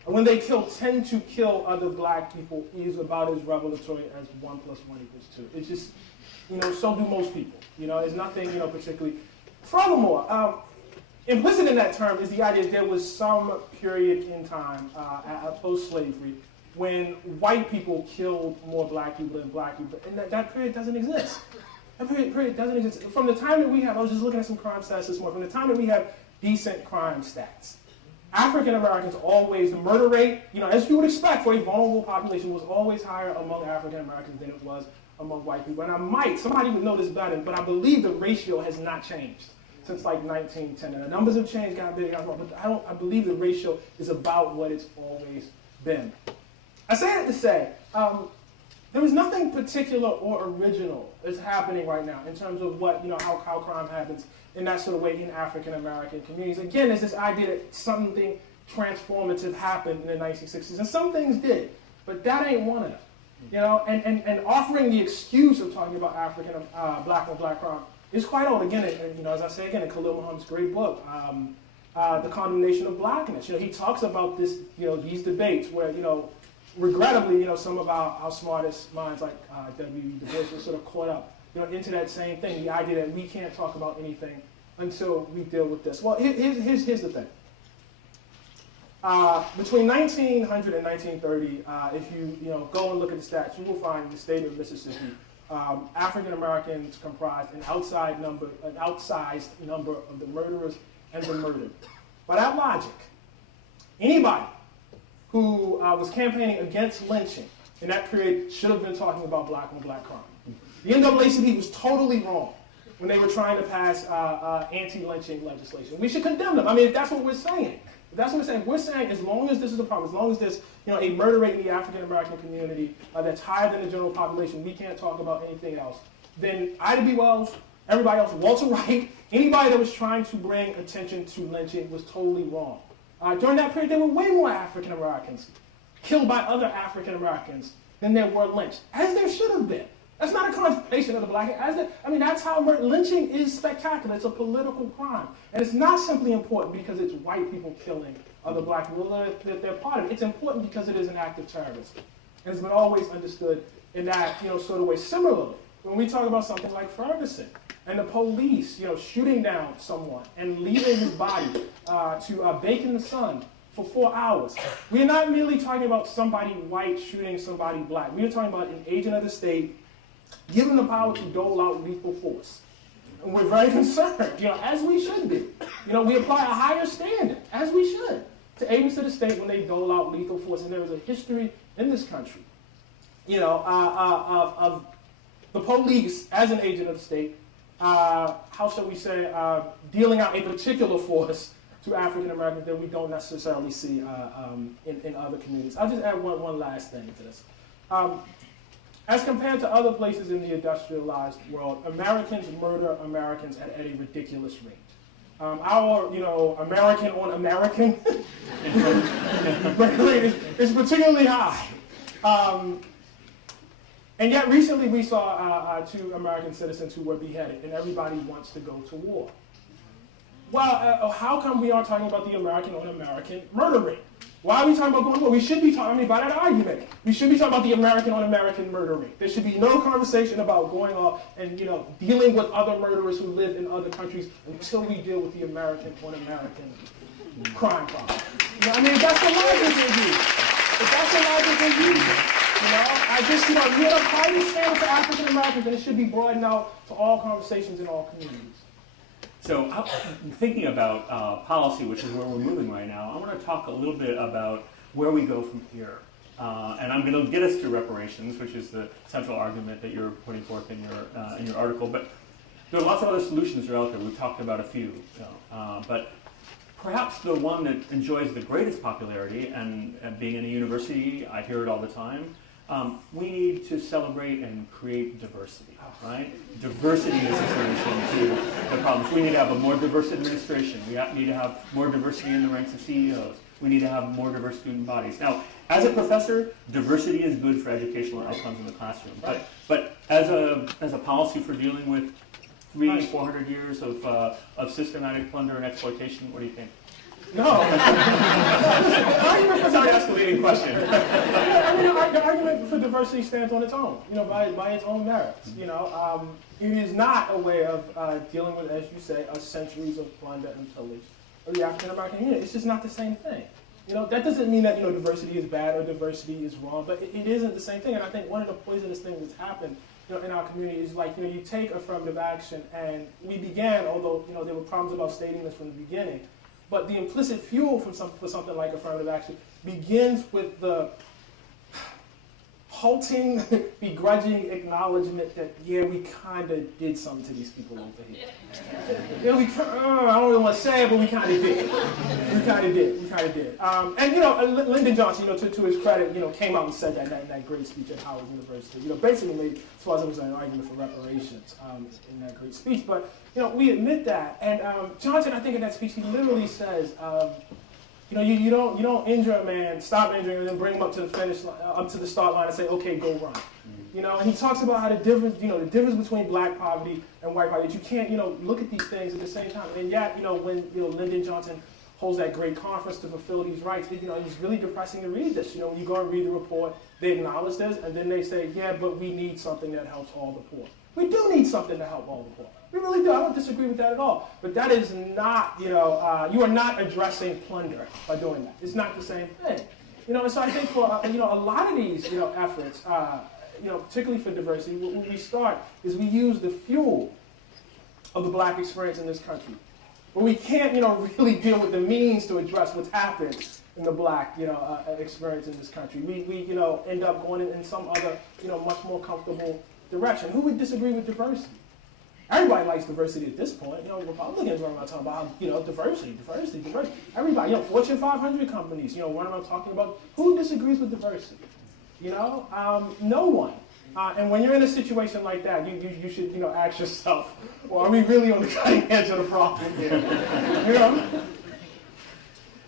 when they tend to kill other black people, is about as revelatory as 1 + 1 = 2. It's just, so do most people. There's nothing, particularly. Furthermore, implicit in that term is the idea that there was some period in time, post-slavery, when white people killed more black people than black people, and that period doesn't exist. That period doesn't exist. From the time that we have, I was just looking at some crime stats this morning, from the time that we have decent crime stats, African Americans always, the murder rate, as you would expect for a vulnerable population, was always higher among African Americans than it was among white people. And somebody would know this better, but I believe the ratio has not changed since like 1910. And the numbers have changed, got big, got small, but I believe the ratio is about what it's always been. I say that to say, there is nothing particular or original that's happening right now in terms of what, how crime happens in that sort of way in African American communities. Again, there's this idea that something transformative happened in the 1960s, and some things did, but that ain't one of them. And offering the excuse of talking about African black on black crime is quite old. Again, as I say again, in Khalil Muhammad's great book, The Condemnation of Blackness. He talks about this, these debates where, regrettably, some of our smartest minds, like W. Du Bois, were sort of caught up, into that same thing, the idea that we can't talk about anything until we deal with this. Well, here's the thing. Between 1900 and 1930, if you go and look at the stats, you will find in the state of Mississippi, African Americans comprised an outsized number of the murderers and the murdered. By that logic, anybody who was campaigning against lynching in that period should have been talking about black on black crime. The NAACP was totally wrong when they were trying to pass anti-lynching legislation. We should condemn them. I mean, if that's what we're saying. If that's what we're saying as long as this is a problem, as long as there's a murder rate in the African American community that's higher than the general population, we can't talk about anything else. Then Ida B. Wells, everybody else, Walter Wright, anybody that was trying to bring attention to lynching was totally wrong. During that period, there were way more African Americans killed by other African Americans than there were lynched, as there should have been. That's not a condemnation of the black. That's how lynching is spectacular. It's a political crime. And it's not simply important because it's white people killing other black people. They're part of it. It's important because it is an act of terrorism. And it's been always understood in that sort of way. Similarly, when we talk about something like Ferguson and the police shooting down someone and leaving his body to bake in the sun for 4 hours, we're not merely talking about somebody white shooting somebody black. We're talking about an agent of the state given the power to dole out lethal force. And we're very concerned, as we should be. We apply a higher standard, as we should, to agents of the state when they dole out lethal force. And there is a history in this country, of the police as an agent of the state, how shall we say, dealing out a particular force to African Americans that we don't necessarily see in other communities. I'll just add one last thing to this. As compared to other places in the industrialized world, Americans murder Americans at a ridiculous rate. Our, American on American murder rate is particularly high. And yet recently we saw 2 American citizens who were beheaded, and everybody wants to go to war. Well, how come we aren't talking about the American on American murder rate? Why are we talking about going to war? We should be talking by that argument. We should be talking about the American on American murder rate. There should be no conversation about going off and dealing with other murderers who live in other countries until we deal with the American on American crime problem. If that's the logic they use. If that's the logic they use, we have a higher standard for African Americans, and it should be broadened out to all conversations in all communities. So thinking about policy, which is where we're moving right now, I want to talk a little bit about where we go from here. And I'm going to get us to reparations, which is the central argument that you're putting forth in your article. But there are lots of other solutions that are out there. We've talked about a few. But perhaps the one that enjoys the greatest popularity, and being in a university, I hear it all the time, we need to celebrate and create diversity, right? Diversity is a solution to the problems. We need to have a more diverse administration. We need to have more diversity in the ranks of CEOs. We need to have more diverse student bodies. Now, as a professor, diversity is good for educational outcomes in the classroom. But as a policy for dealing with 300-400 years of systematic plunder and exploitation, what do you think? No. Sorry, that's the leading question. The argument for diversity stands on its own, by its own merits. It is not a way of dealing with, as you say, centuries of plunder and pillage of the African American community. It's just not the same thing. That doesn't mean that diversity is bad or diversity is wrong, but it isn't the same thing. And I think one of the poisonous things that's happened in our community is you take affirmative action, and we began, although there were problems about stating this from the beginning. But the implicit fuel for something like affirmative action begins with the halting, begrudging acknowledgement that, we kind of did something to these people over here. I don't really want to say it, but we kind of did. We kind of did. And Lyndon Johnson, to his credit, came out and said that in that great speech at Howard University. Basically made, as far as it was an argument for reparations in that great speech. But we admit that. And Johnson, I think in that speech, he literally says, you don't injure a man, stop injuring him, and then bring him up to the finish, up to the start line, and say, okay, go run. And he talks about how the difference between black poverty and white poverty. That you can't, look at these things at the same time. And yet, when Lyndon Johnson holds that great conference to fulfill these rights, it's really depressing to read this. When you go and read the report, they acknowledge this, and then they say, but we need something that helps all the poor. We do need something to help all the poor. We really do. I don't disagree with that at all. But that is not, you are not addressing plunder by doing that. It's not the same thing. And so I think for, a lot of these, efforts, particularly for diversity, what we start is we use the fuel of the black experience in this country. But we can't, really deal with the means to address what's happened in the black, experience in this country. We end up going in some other, much more comfortable direction. Who would disagree with diversity? Everybody likes diversity at this point. Republicans run around talking about, diversity. Everybody, Fortune 500 companies, run around talking about who disagrees with diversity. No one. And when you're in a situation like that, you should, ask yourself, well, are we really on the cutting edge of the problem here?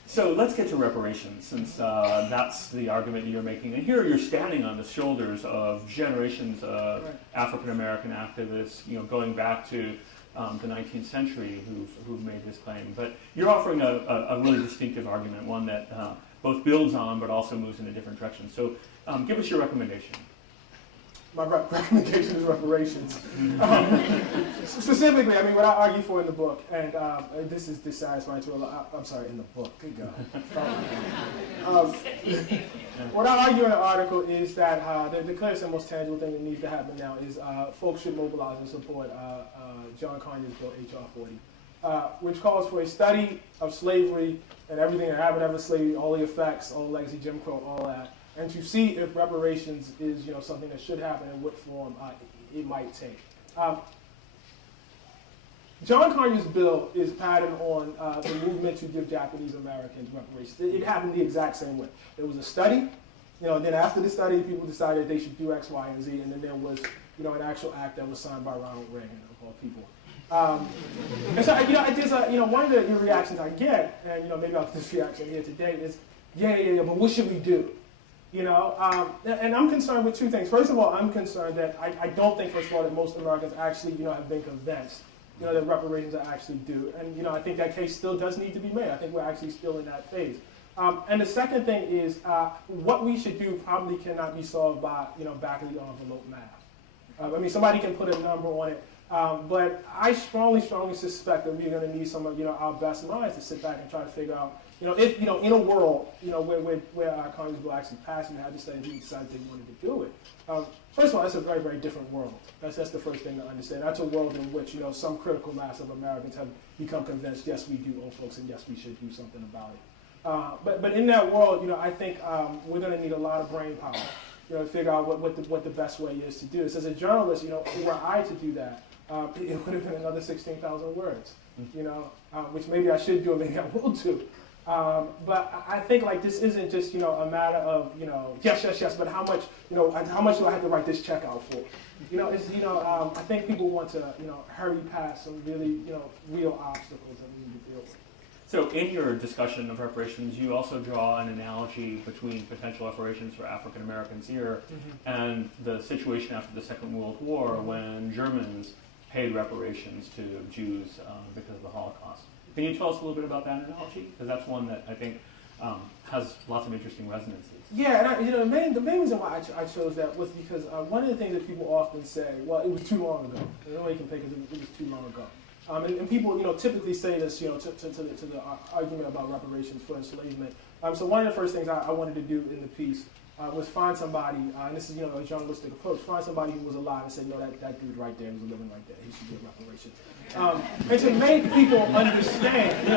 So let's get to reparations, since that's the argument you're making. And here you're standing on the shoulders of generations of African American activists, going back to the 19th century who've made this claim. But you're offering a really distinctive argument, one that both builds on but also moves in a different direction. So give us your recommendation. My recommendation is reparations. Specifically, what I argue for in the book, and this is dissatisfying to a lot. I'm sorry, in the book. Good God. What I argue in the article is that the clearest and most tangible thing that needs to happen now is folks should mobilize and support John Conyers' bill, H.R. 40, which calls for a study of slavery and everything that happened after slavery, all the effects, all the legacy, Jim Crow, all that. And to see if reparations is something that should happen and what form it might take. John Conyers' bill is patterned on the movement to give Japanese Americans reparations. It happened the exact same way. There was a study, then after the study, people decided they should do X, Y, and Z, and then there was an actual act that was signed by Ronald Reagan, of all people. And so, there's one of the reactions I get, and maybe I'll get this reaction here today, is, yeah, but what should we do? And I'm concerned with two things. First of all, I'm concerned that I don't think, first of all, that most Americans actually, have been convinced, that reparations are actually due. And, I think that case still does need to be made. I think we're actually still in that phase. And the second thing is what we should do probably cannot be solved by, back of the envelope math. Somebody can put a number on it. But I strongly suspect that we're going to need some of, our best minds to sit back and try to figure out, if, in a world, where our Congress will actually pass and have to say who decided they wanted to do it. First of all, that's a very, very different world. That's the first thing to understand. That's a world in which, some critical mass of Americans have become convinced, yes, we do owe folks, and yes, we should do something about it. But in that world, I think we're going to need a lot of brain power, to figure out what the best way is to do this. As a journalist, were I to do that, it would have been another 16,000 words, which maybe I should do, and maybe I will do. But I think this isn't just a matter of yes, but how much do I have to write this check out for? I think people want to hurry past some really real obstacles that we need to deal with. So in your discussion of reparations, you also draw an analogy between potential reparations for African Americans here and the situation after the Second World War when Germans paid reparations to Jews because of the Holocaust. Can you tell us a little bit about that analogy? Because that's one that I think has lots of interesting resonances. Yeah, and the main reason why I chose that was because one of the things that people often say, well, it was too long ago. And nobody can think it was too long ago. And people, typically say this, to the argument about reparations for enslavement. So one of the first things I wanted to do in the piece was find somebody, and this is a journalistic approach, find somebody who was alive and say, no, that dude right there was living right there. He should get reparations. And to make people understand,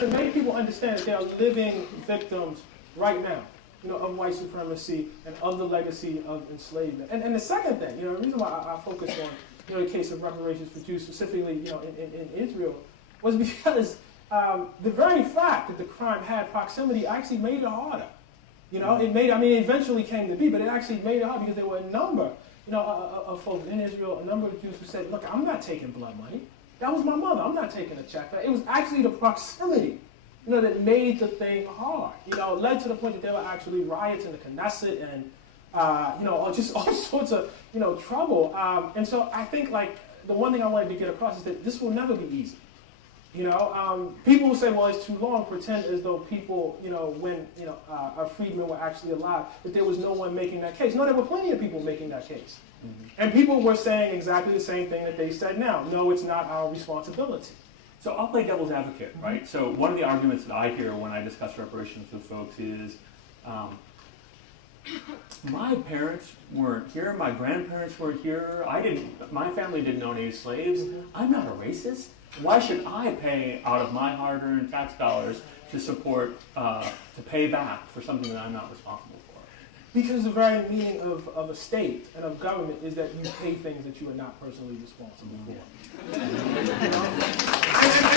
to make people understand that they are living victims right now, of white supremacy and of the legacy of enslavement. And the second thing, the reason why I focus on the case of reparations for Jews, specifically in Israel, was because the very fact that the crime had proximity actually made it harder. It eventually came to be, but it actually made it hard because there were a number, of folks in Israel, a number of Jews who said, look, I'm not taking blood money. That was my mother. I'm not taking a check. It was actually the proximity, that made the thing hard. Led to the point that there were actually riots in the Knesset and, just all sorts of, trouble. And so I think, the one thing I wanted to get across is that this will never be easy. People will say, well, it's too long, pretend as though people, when, our freedmen were actually alive, that there was no one making that case. No, there were plenty of people making that case. And people were saying exactly the same thing that they said now. No, it's not our responsibility. So I'll play devil's advocate, right? So one of the arguments that I hear when I discuss reparations with folks is, my parents weren't here, my grandparents weren't here, my family didn't own any slaves, I'm not a racist. Why should I pay out of my hard-earned tax dollars to support, to pay back for something that I'm not responsible for? Because the very meaning of a state and of government is that you pay things that you are not personally responsible for. And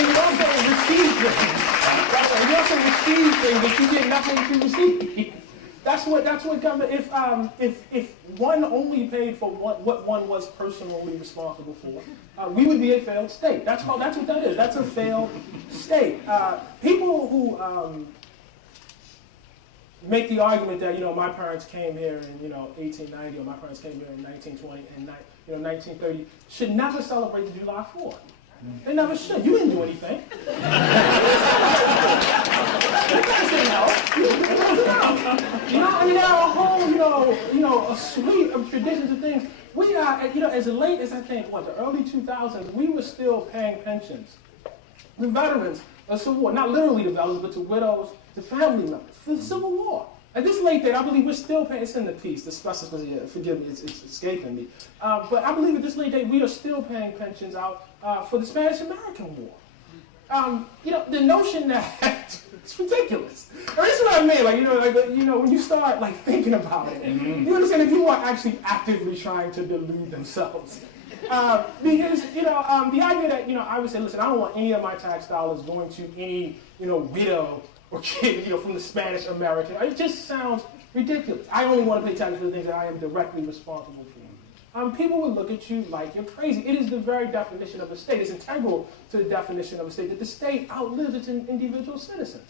you also receive things. You also receive things that you did nothing to receive. That's what government. If one only paid for what one was personally responsible for, we would be a failed state. That's what that is. That's a failed state. People who make the argument that my parents came here in 1890 or my parents came here in 1920 and 1930 should never celebrate the July 4th. They never should. You didn't do anything. You guys didn't help. There are a whole, a suite of traditions and things. We are, as late as I think, the early 2000s, we were still paying pensions. The veterans of the Civil War, not literally the veterans, but to widows, to family members, for the Civil War. At this late date, I believe we're still paying, it's in the piece, the specificity, forgive me, it's escaping me. But I believe at this late date, we are still paying pensions out for the Spanish-American War. The notion that, it's ridiculous. I mean, this is what I mean, when you start thinking about it, you understand that people are actually actively trying to delude themselves. Because, the idea that, I would say, listen, I don't want any of my tax dollars going to any, widow or kid, from the Spanish American. It just sounds ridiculous. I only want to pay taxes for the things that I am directly responsible for. People would look at you like you're crazy. It is the very definition of a state. It's integral to the definition of a state that the state outlives its individual citizens.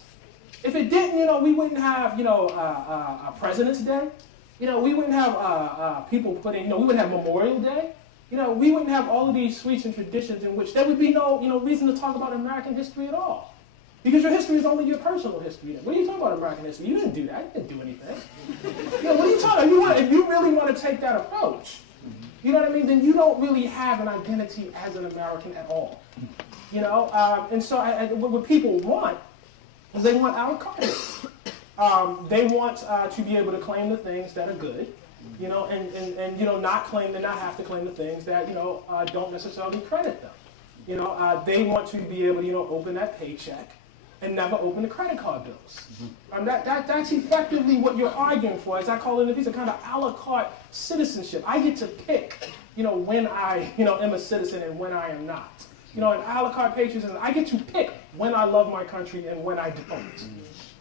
If it didn't, we wouldn't have, a President's Day. We wouldn't have people putting, we wouldn't have Memorial Day. We wouldn't have all of these sweets and traditions in which there would be no, reason to talk about American history at all. Because your history is only your personal history. What are you talking about American history? You didn't do that. You didn't do anything. What are you talking about? If you really want to take that approach, you know what I mean, then you don't really have an identity as an American at all. And so what people want is they want a la carte. They want to be able to claim the things that are good, and not have to claim the things that, don't necessarily credit them. They want to be able to, open that paycheck and never open the credit card bills. That's effectively what you're arguing for, as I call it in the piece, a kind of a la carte citizenship. I get to pick, when I, am a citizen and when I am not. An a la carte patriotism, I get to pick when I love my country and when I don't.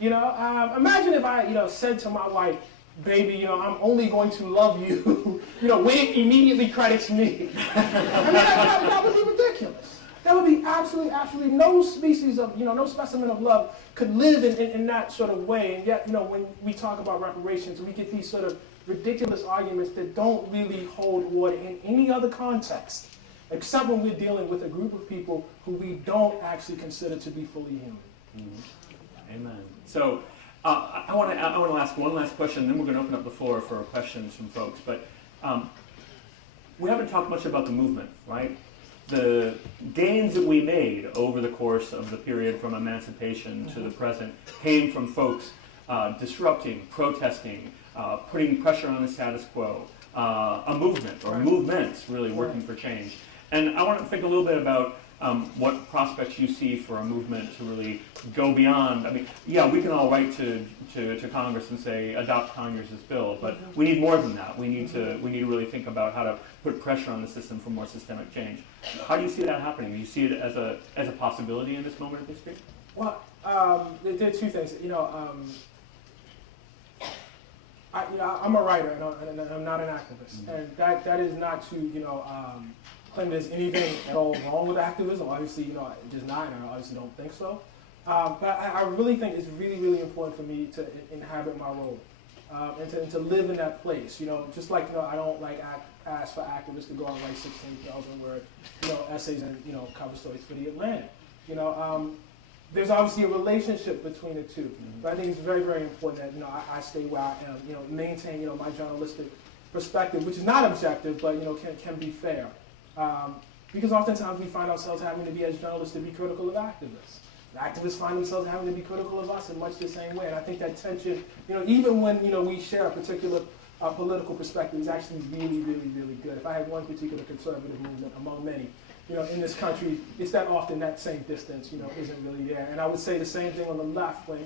Imagine if I, said to my wife, baby, I'm only going to love you, when it immediately credits me. That would be ridiculous. There would be absolutely no species of, no specimen of love could live in that sort of way. And yet, when we talk about reparations, we get these sort of ridiculous arguments that don't really hold water in any other context, except when we're dealing with a group of people who we don't actually consider to be fully human. Mm-hmm. Amen. So, I want to ask one last question, then we're going to open up the floor for questions from folks. But we haven't talked much about the movement, right? The gains that we made over the course of the period from emancipation to the present came from folks disrupting, protesting, putting pressure on the status quo, a movement, or movements really working for change. And I want to think a little bit about what prospects you see for a movement to really go beyond. I mean, yeah, we can all write to Congress and say, adopt Congress's bill, but we need more than that. We need to really think about how to put pressure on the system for more systemic change. How do you see that happening? Do you see it as a possibility in this moment of history? Well, there are two things. I'm a writer and I'm not an activist, and that is not to claim there's anything at all wrong with activism. Obviously, there's not, and I obviously don't think so. But I really think it's really important for me to inhabit my role and to live in that place. Just like I don't ask for activists to go out and write 16,000 word essays and cover stories for the Atlantic. There's obviously a relationship between the two, but I think it's very important that I stay where I am. Maintain my journalistic perspective, which is not objective, but can be fair. Because oftentimes we find ourselves having to be, as journalists, to be critical of activists. Activists find themselves having to be critical of us in much the same way. And I think that tension, even when we share a particular political perspective is actually really, really, really good. If I had one particular conservative movement among many, in this country, it's that often that same distance, isn't really there. And I would say the same thing on the left when,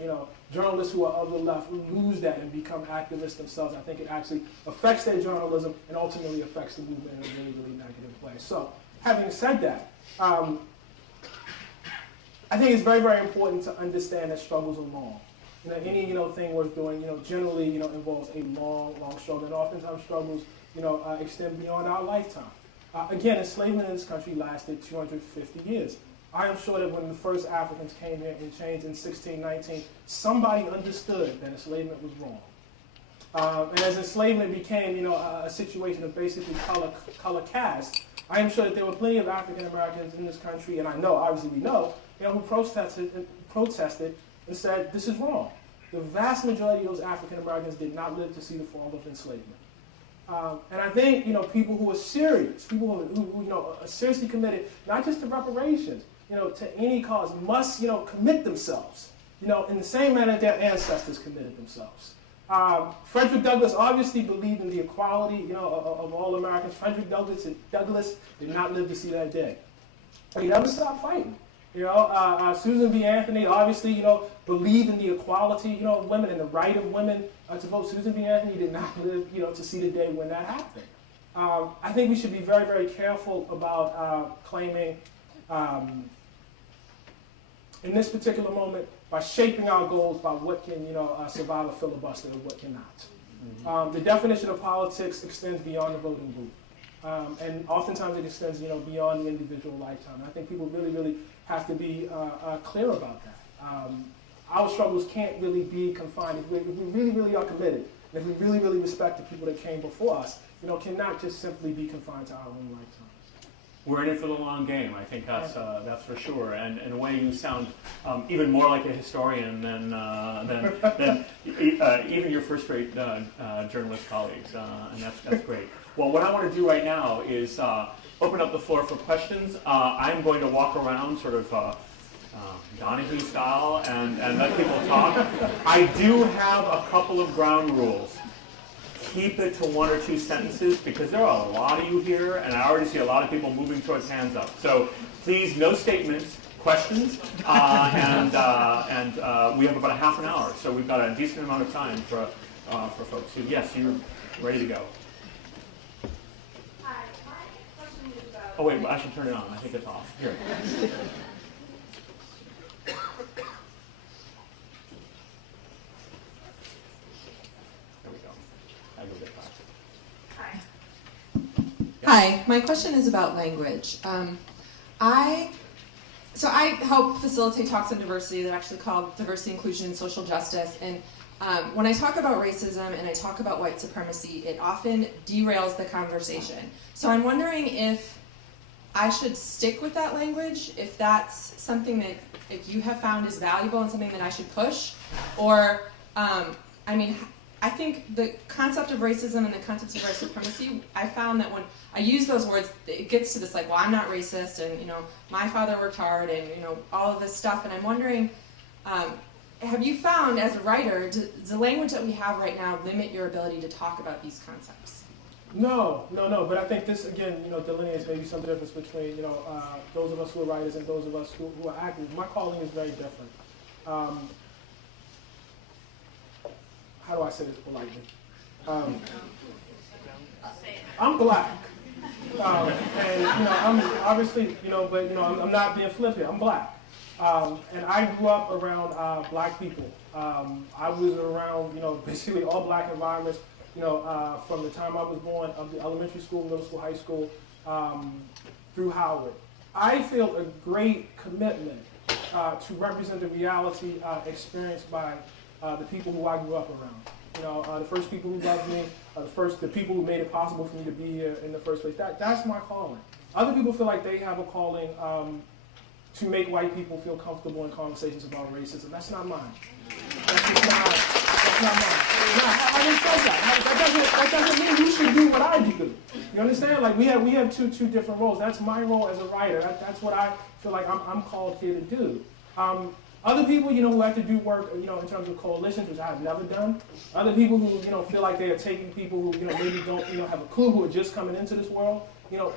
journalists who are of the left lose that and become activists themselves. I think it actually affects their journalism and ultimately affects the movement in a really, really negative way. So, having said that, I think it's very, very important to understand that struggles are long. Any thing worth doing, generally, involves a long, long struggle, and oftentimes struggles, extend beyond our lifetime. Again, enslavement in this country lasted 250 years. I am sure that when the first Africans came here and changed in 1619, somebody understood that enslavement was wrong. And as enslavement became, a situation of basically color caste, I am sure that there were plenty of African Americans in this country, and I know, obviously we know, who protested and said, this is wrong. The vast majority of those African Americans did not live to see the fall of enslavement. And I think, people who are serious, people who are seriously committed, not just to reparations, to any cause, must, commit themselves, in the same manner their ancestors committed themselves. Frederick Douglass obviously believed in the equality, of all Americans. Frederick Douglass did not live to see that day. But he never stopped fighting. Susan B. Anthony obviously, believed in the equality, of women and the right of women to vote. Susan B. Anthony did not live, to see the day when that happened. I think we should be very, very careful about claiming, in this particular moment, by shaping our goals by what can, survive a filibuster and what cannot. The definition of politics extends beyond the voting booth. And oftentimes it extends, beyond the individual lifetime. And I think people really, really have to be clear about that. Our struggles can't really be confined. If we really, really are committed, and if we really, really respect the people that came before us, cannot just simply be confined to our own lifetime. We're in it for the long game. I think that's for sure. And in a way, you sound even more like a historian than even your first-rate journalist colleagues, and that's great. Well, what I want to do right now is open up the floor for questions. I'm going to walk around sort of Donahue style and let people talk. I do have a couple of ground rules. Keep it to 1 or 2 sentences because there are a lot of you here, and I already see a lot of people moving towards hands up. So please, no statements, questions, and we have about a half an hour, so we've got a decent amount of time for folks who, yes, you're ready to go. Hi, my question is about... Oh wait, I should turn it on. I think it's off. Here. Hi, my question is about language. I help facilitate talks on diversity that are actually called Diversity, Inclusion, and Social Justice. And when I talk about racism and I talk about white supremacy, it often derails the conversation. So I'm wondering if I should stick with that language, if that's something that if you have found is valuable and something that I should push, or, I think the concept of racism and the concept of white supremacy, I found that when I use those words, it gets to this well, I'm not racist, and my father worked hard, and all of this stuff. And I'm wondering, have you found as a writer, does the language that we have right now limit your ability to talk about these concepts? No. But I think this again, delineates maybe some difference between those of us who are writers and those of us who are actors. My calling is very different. How do I say this politely? I'm black, and I'm obviously but I'm not being flippant. I'm black, and I grew up around black people. I was around basically all black environments. From the time I was born, of the elementary school, middle school, high school, through Howard. I feel a great commitment to represent the reality experienced by the people who I grew up around. The first people who loved me, the people who made it possible for me to be here in the first place. That's my calling. Other people feel like they have a calling to make white people feel comfortable in conversations about racism. That's not mine. That's not mine. Now, I didn't say that. That doesn't mean you should do what I do. You understand? Like we have two different roles. That's my role as a writer. That's what I feel like I'm called here to do. Other people, who have to do work, in terms of coalitions, which I have never done. Other people who, feel like they are taking people who, maybe don't, have a clue, who are just coming into this world,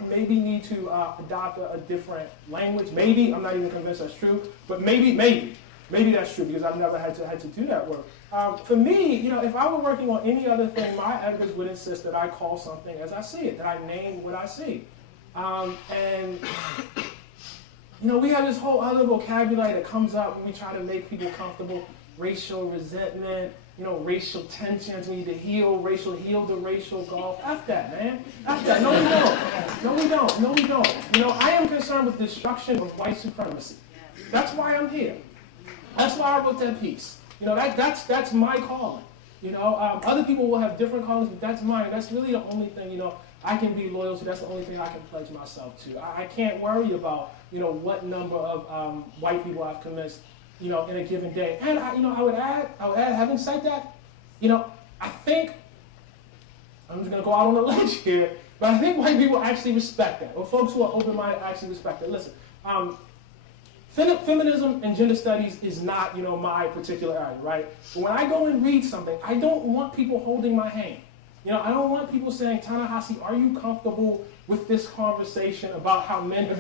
maybe need to adopt a different language. Maybe, I'm not even convinced that's true, but maybe that's true because I've never had to do that work. For me, if I were working on any other thing, my editors would insist that I call something as I see it, that I name what I see. We have this whole other vocabulary that comes up when we try to make people comfortable. Racial resentment, racial tensions. We need to heal the racial gulf. F that, man. F that. No, we don't. I am concerned with destruction of white supremacy. That's why I'm here. That's why I wrote that piece. That's my calling. Other people will have different callings, but that's mine. That's really the only thing, I can be loyal to. That's the only thing I can pledge myself to. I can't worry about, what number of white people I've convinced, in a given day. And I would add, having said that, I think, I'm just gonna go out on a ledge here, but I think white people actually respect that, or folks who are open-minded actually respect it. Listen, feminism and gender studies is not, my particular area, right? But when I go and read something, I don't want people holding my hand. I don't want people saying, Ta-Nehisi, are you comfortable with this conversation about how men have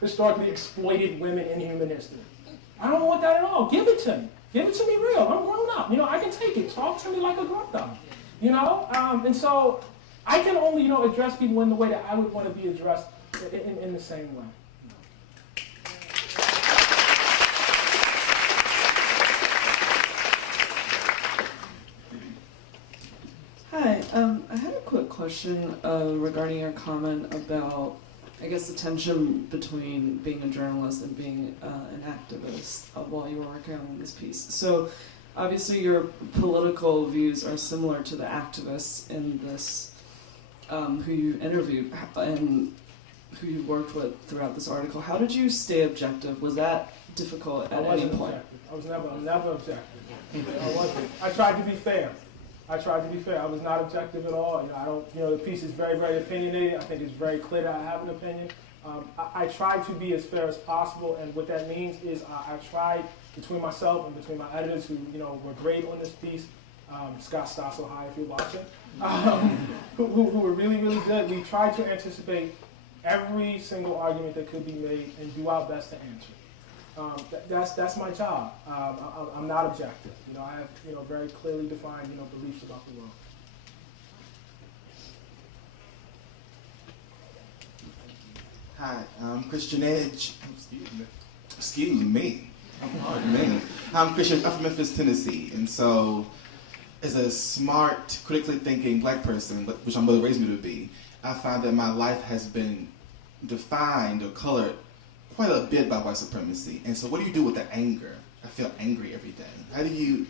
historically exploited women in human history? I don't want that at all. Give it to me. Give it to me real. I'm grown up. I can take it. Talk to me like a grown up. And so I can only, address people in the way that I would want to be addressed in the same way. Hi, I had a quick question regarding your comment about, I guess, the tension between being a journalist and being an activist while you were working on this piece. So, obviously your political views are similar to the activists in this, who you interviewed and who you worked with throughout this article. How did you stay objective? Was that difficult at any point? I was never objective. I wasn't. I tried to be fair. I was not objective at all. I don't. The piece is very, very opinionated. I think it's very clear that I have an opinion. I tried to be as fair as possible, and what that means is I tried between myself and between my editors, who were great on this piece. Scott Stossel, hi if you're watching. Who were really, really good. We tried to anticipate every single argument that could be made and do our best to answer it. That's my job. I'm not objective. I have very clearly defined beliefs about the world. Hi, I'm Christian Edge. Excuse me. Pardon me. I'm Christian. I'm from Memphis, Tennessee, and so as a smart, critically thinking black person, which my mother raised me to be, I find that my life has been defined or colored quite a bit by white supremacy. And so what do you do with the anger? I feel angry every day. How do you,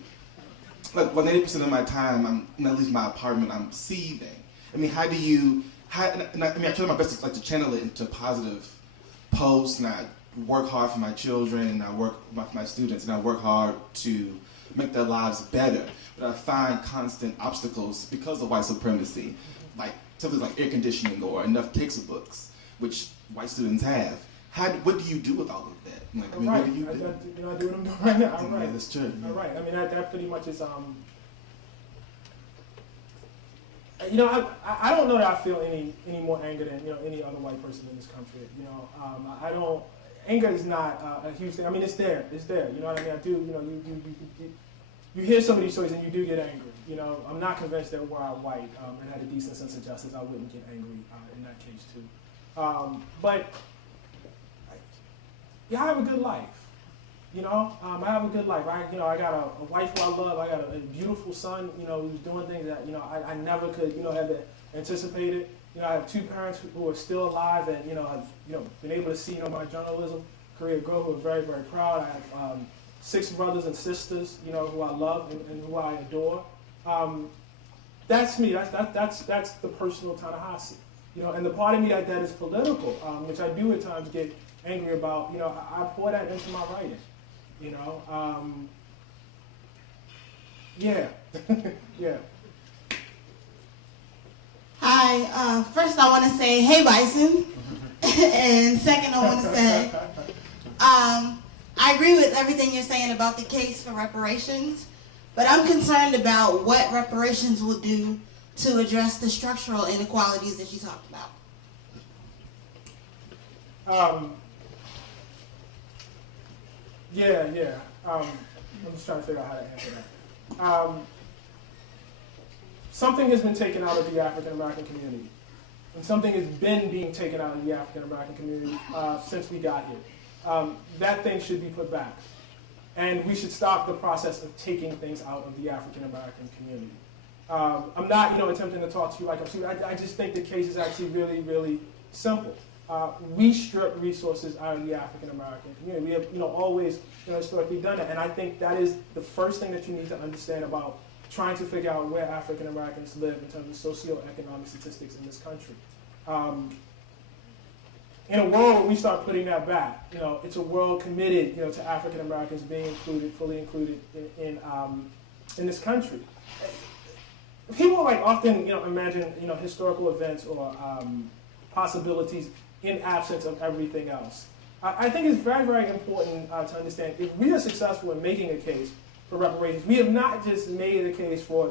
like, 80% of my time, when I leave my apartment, I'm seething. I mean, how do you, I try my best to channel it into positive posts, and I work hard for my children, and I work for my students, and I work hard to make their lives better. But I find constant obstacles because of white supremacy, like something like air conditioning or enough textbooks, which white students have. What do you do with all of that? What do you do? I do what I'm doing right now. I'm right. Yeah, that's true. All right. I mean, that pretty much is. I don't know that I feel any more anger than any other white person in this country. I don't. Anger is not a huge thing. I mean, it's there. It's there. You know what I mean? I do. You hear some of these stories and you do get angry. I'm not convinced that were I white and had a decent sense of justice, I wouldn't get angry in that case too. But yeah, I have a good life. I have a good life. I got a wife who I love. I got a beautiful son. Who's doing things that I never could have anticipated. I have two parents who are still alive and have been able to see my journalism career grow. Who are very, very proud. I have 6 brothers and sisters who I love and who I adore. That's me. That's the personal Ta-Nehisi. And the part of me that is political, which I do at times get angry about. I pour that into my writing. Yeah, yeah. Hi, first I want to say, hey Bison, and second I want to say, I agree with everything you're saying about the case for reparations, but I'm concerned about what reparations will do to address the structural inequalities that you talked about. Yeah. I'm just trying to figure out how to answer that. Something has been taken out of the African American community, and something has been being taken out of the African American community since we got here. That thing should be put back, and we should stop the process of taking things out of the African American community. I'm not, attempting to talk to you like I'm stupid. I just think the case is actually really, really simple. We strip resources out of the African American community. We have, always, historically done it, and I think that is the first thing that you need to understand about trying to figure out where African Americans live in terms of socioeconomic statistics in this country. In a world where we start putting that back, it's a world committed, to African Americans being included, fully included in this country. People often, imagine, historical events or possibilities in absence of everything else. I think it's very, very important to understand if we are successful in making a case for reparations, we have not just made a case for,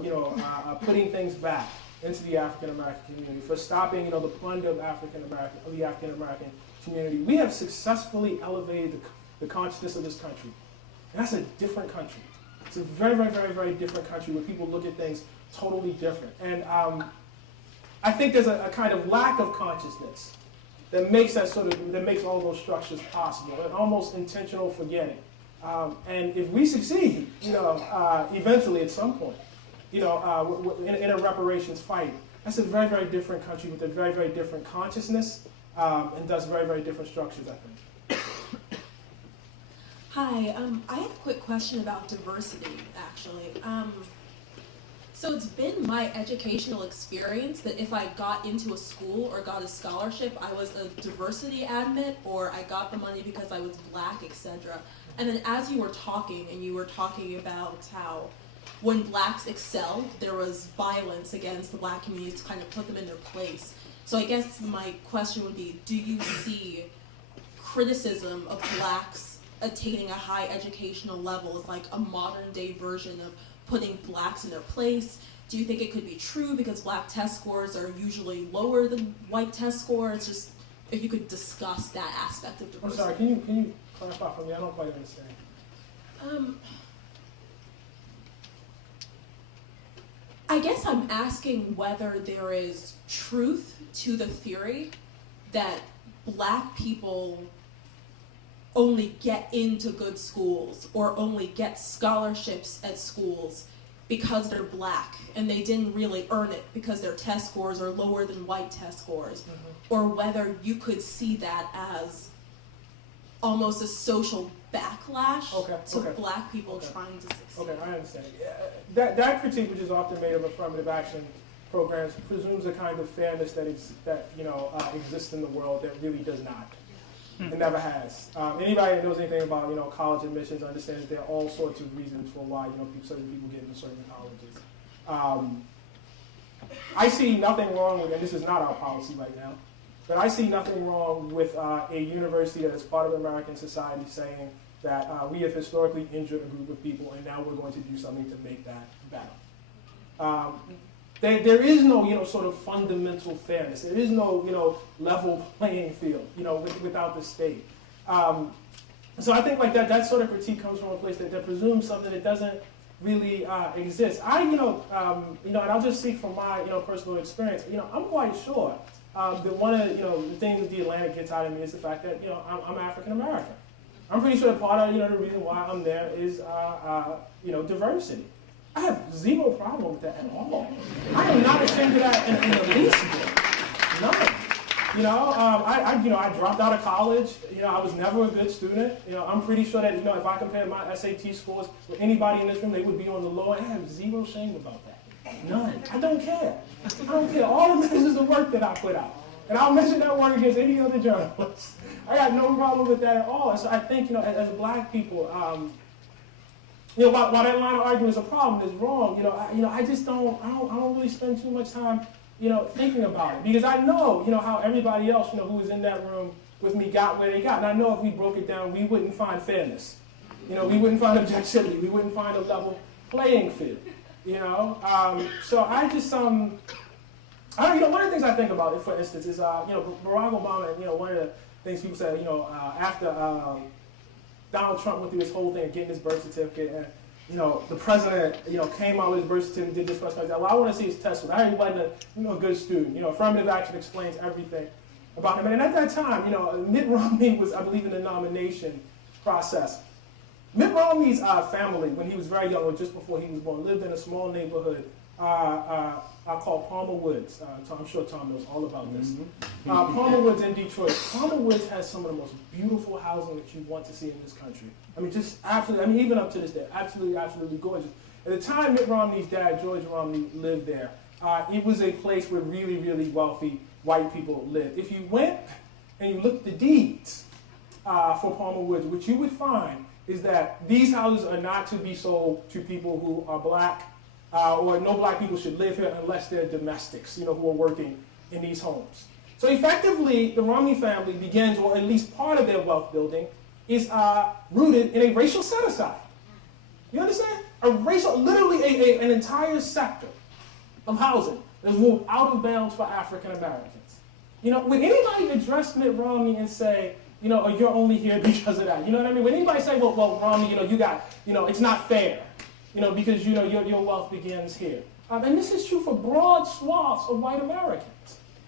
putting things back into the African American community, for stopping, the plunder of the African American community. We have successfully elevated the consciousness of this country. And that's a different country. It's a very, very, very, very different country where people look at things totally different. And I think there's a kind of lack of consciousness that makes that makes all those structures possible, and almost intentional forgetting. And if we succeed, eventually at some point, in a reparations fight, that's a very, very different country with a very, very different consciousness, and does very, very different structures, I think. Hi, I have a quick question about diversity, actually. So it's been my educational experience that if I got into a school or got a scholarship, I was a diversity admit, or I got the money because I was black, etc. And then as you were talking, and you were talking about how when blacks excelled, there was violence against the black community to kind of put them in their place. So I guess my question would be, do you see criticism of blacks attaining a high educational level as like a modern day version of putting blacks in their place? Do you think it could be true because black test scores are usually lower than white test scores? Just if you could discuss that aspect of diversity. I'm sorry, can you clarify for me? I don't quite understand. I guess I'm asking whether there is truth to the theory that black people only get into good schools or only get scholarships at schools because they're black and they didn't really earn it because their test scores are lower than white test scores, or whether you could see that as almost a social backlash to black people trying to succeed. Okay, I understand. That critique, which is often made of affirmative action programs, presumes a kind of fairness that exists in the world that really does not. It never has. Anybody that knows anything about college admissions understands there are all sorts of reasons for why certain people get into certain colleges. I see nothing wrong with, and this is not our policy right now, but I see nothing wrong with a university that is part of American society saying that we have historically injured a group of people and now we're going to do something to make that better. There is no, sort of fundamental fairness. There is no, level playing field, without the state. So I think that sort of critique comes from a place that presumes something that doesn't really exist. And I'll just speak from my, personal experience. I'm quite sure that one of, the things that the Atlantic gets out of me is the fact that, I'm African American. I'm pretty sure that part of, the reason why I'm there is, diversity. I have zero problem with that at all. I am not ashamed of that in the least bit. None. I dropped out of college. I was never a good student. I'm pretty sure that, if I compare my SAT scores with anybody in this room, they would be on the low end. I have zero shame about that. None. I don't care. I don't care. All of this is the work that I put out. And I'll mention that work against any other journalist. I got no problem with that at all. And so I think, as black people, while that line of argument is a problem, is wrong, I just don't really spend too much time, thinking about it. Because I know, how everybody else, who was in that room with me got where they got. And I know if we broke it down, we wouldn't find fairness. We wouldn't find objectivity. We wouldn't find a level playing field. So I just one of the things I think about, for instance, is Barack Obama. One of the things people say, after Donald Trump went through this whole thing of getting his birth certificate, and the president, came out with his birth certificate, did this press conference. Well, I want to see his test. I heard he wasn't a good student. Affirmative action explains everything about him. And at that time, Mitt Romney was, I believe, in the nomination process. Mitt Romney's family, when he was very young, or just before he was born, lived in a small neighborhood called Palmer Woods. I'm sure Tom knows all about this. Palmer Woods in Detroit. Palmer Woods has some of the most beautiful housing that you want to see in this country. Just absolutely, even up to this day, absolutely, absolutely gorgeous. At the time Mitt Romney's dad, George Romney, lived there, it was a place where really, really wealthy white people lived. If you went and you looked at the deeds for Palmer Woods, what you would find is that these houses are not to be sold to people who are black, or no black people should live here unless they're domestics, who are working in these homes. So effectively, the Romney family begins, or at least part of their wealth building, is rooted in a racial set-aside. You understand? Literally an entire sector of housing that's moved out of bounds for African Americans. Would anybody address Mitt Romney and say, you're only here because of that? You know what I mean? Would anybody say, well, Romney, you got, it's not fair, because, your wealth begins here. And this is true for broad swaths of white Americans.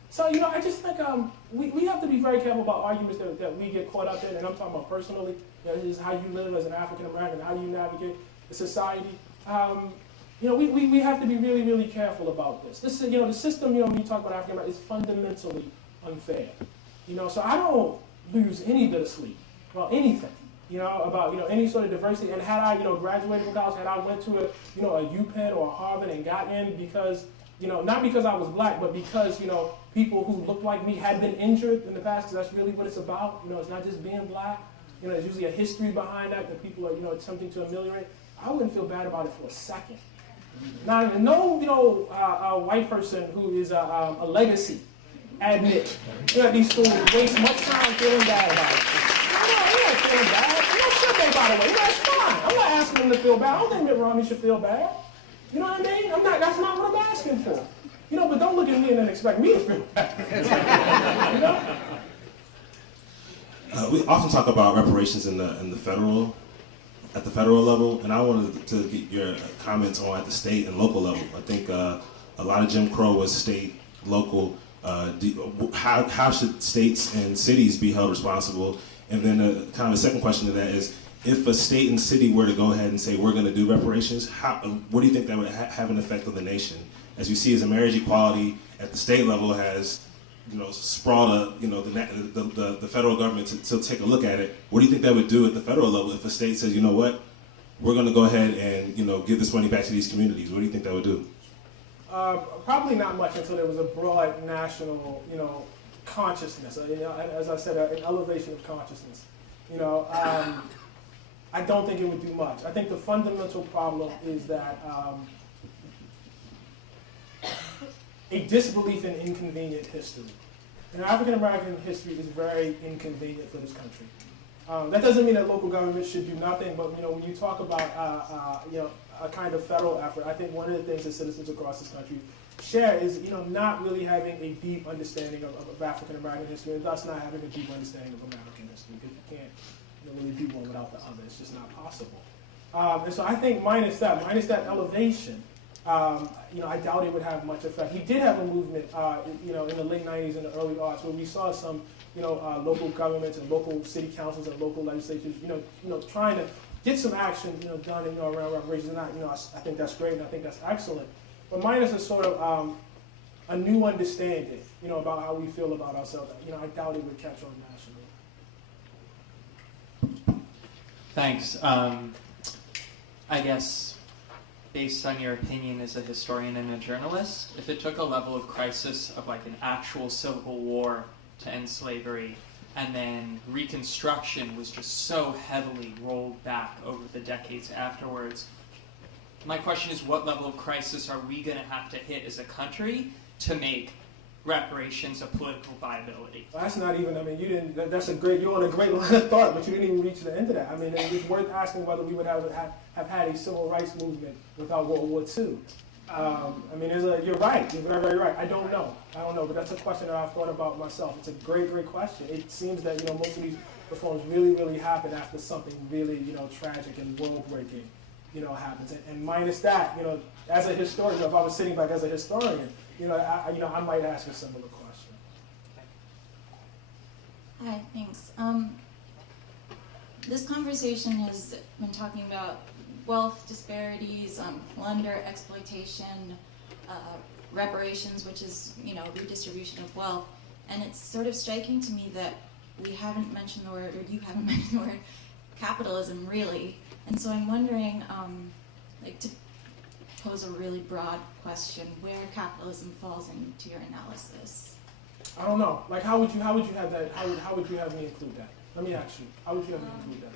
So, I just think we have to be very careful about arguments that we get caught up in, and I'm talking about personally. This is how you live as an African American, how you navigate the society. We have to be really, really careful about this. This is, the system, when you talk about African American, is fundamentally unfair. So I don't lose any bit of sleep about anything, about, any sort of diversity. And had I, graduated from college, had I went to a UPenn or a Harvard and got in because, not because I was black, but because, people who looked like me had been injured in the past, because that's really what it's about. It's not just being black. There's usually a history behind that people are, attempting to ameliorate. I wouldn't feel bad about it for a second. Not even a white person who is a legacy admit that these schools waste much time feeling bad about it. I'm not feeling bad. Should they, by the way? That's fine. I'm not asking them to feel bad. I don't think Mitt Romney should feel bad. You know what I mean? That's not what I'm asking for. But don't look at me and then expect me to feel bad. We often talk about reparations at the federal level, and I wanted to get your comments on at the state and local level. I think a lot of Jim Crow was state, local. How should states and cities be held responsible? And then kind of a second question to that is, if a state and city were to go ahead and say we're going to do reparations, what do you think that would have an effect on the nation? As you see, as a marriage equality at the state level has, sprawled, the federal government to take a look at it. What do you think that would do at the federal level if a state says, you know what, we're going to go ahead and give this money back to these communities? What do you think that would do? Probably not much until there was a broad national, consciousness. As I said, an elevation of consciousness. I don't think it would do much. I think the fundamental problem is that a disbelief in inconvenient history. African American history is very inconvenient for this country. That doesn't mean that local government should do nothing, but when you talk about a kind of federal effort, I think one of the things that citizens across this country share is not really having a deep understanding of African American history, and thus not having a deep understanding of American history, because you can't really do one without the other. It's just not possible. And so I think minus that elevation, I doubt it would have much effect. We did have a movement, in the late 90s and the early aughts, where we saw some, local governments and local city councils and local legislatures, trying to get some action, done, around reparations. And I think that's great, and I think that's excellent. But minus a sort of a new understanding, about how we feel about ourselves, I doubt it would catch on nationally. Thanks. I guess, based on your opinion as a historian and a journalist, if it took a level of crisis of like an actual civil war to end slavery, and then Reconstruction was just so heavily rolled back over the decades afterwards, my question is, what level of crisis are we going to have to hit as a country to make reparations a political viability? Well, that's not even, I mean, you didn't, you're on a great line of thought, but you didn't even reach the end of that. I mean, it's worth asking whether we would have had a civil rights movement without World War II. I mean, you're right, you're very, very right. I don't know, but that's a question that I've thought about myself. It's a great, great question. It seems that, most of these reforms really, really happen after something really, tragic and world-breaking, happens. And minus that, as a historian, if I was sitting back as a historian, I might ask a similar question. Hi, thanks. This conversation has been talking about wealth disparities, plunder, exploitation, reparations, which is, redistribution of wealth. And it's sort of striking to me that we haven't mentioned the word, or you haven't mentioned the word, capitalism, really. And so I'm wondering, to pose a really broad question, where capitalism falls into your analysis. I don't know. Like, how would you have that? How would you have me include that? Let me ask you. How would you have me include that?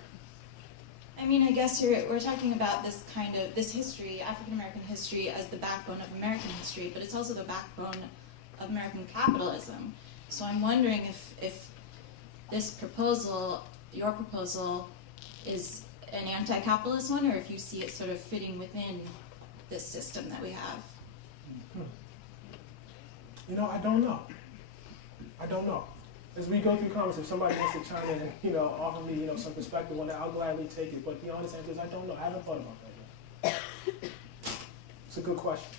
I mean, I guess we're talking about this history, African American history, as the backbone of American history, but it's also the backbone of American capitalism. So I'm wondering if this proposal, your proposal, is an anti-capitalist one, or if you see it sort of fitting within this system that we have. I don't know. I don't know. As we go through comments, if somebody wants to chime in and, offer me, some perspective on that, I'll gladly take it. But the honest answer is I don't know. I haven't thought about that yet. It's a good question.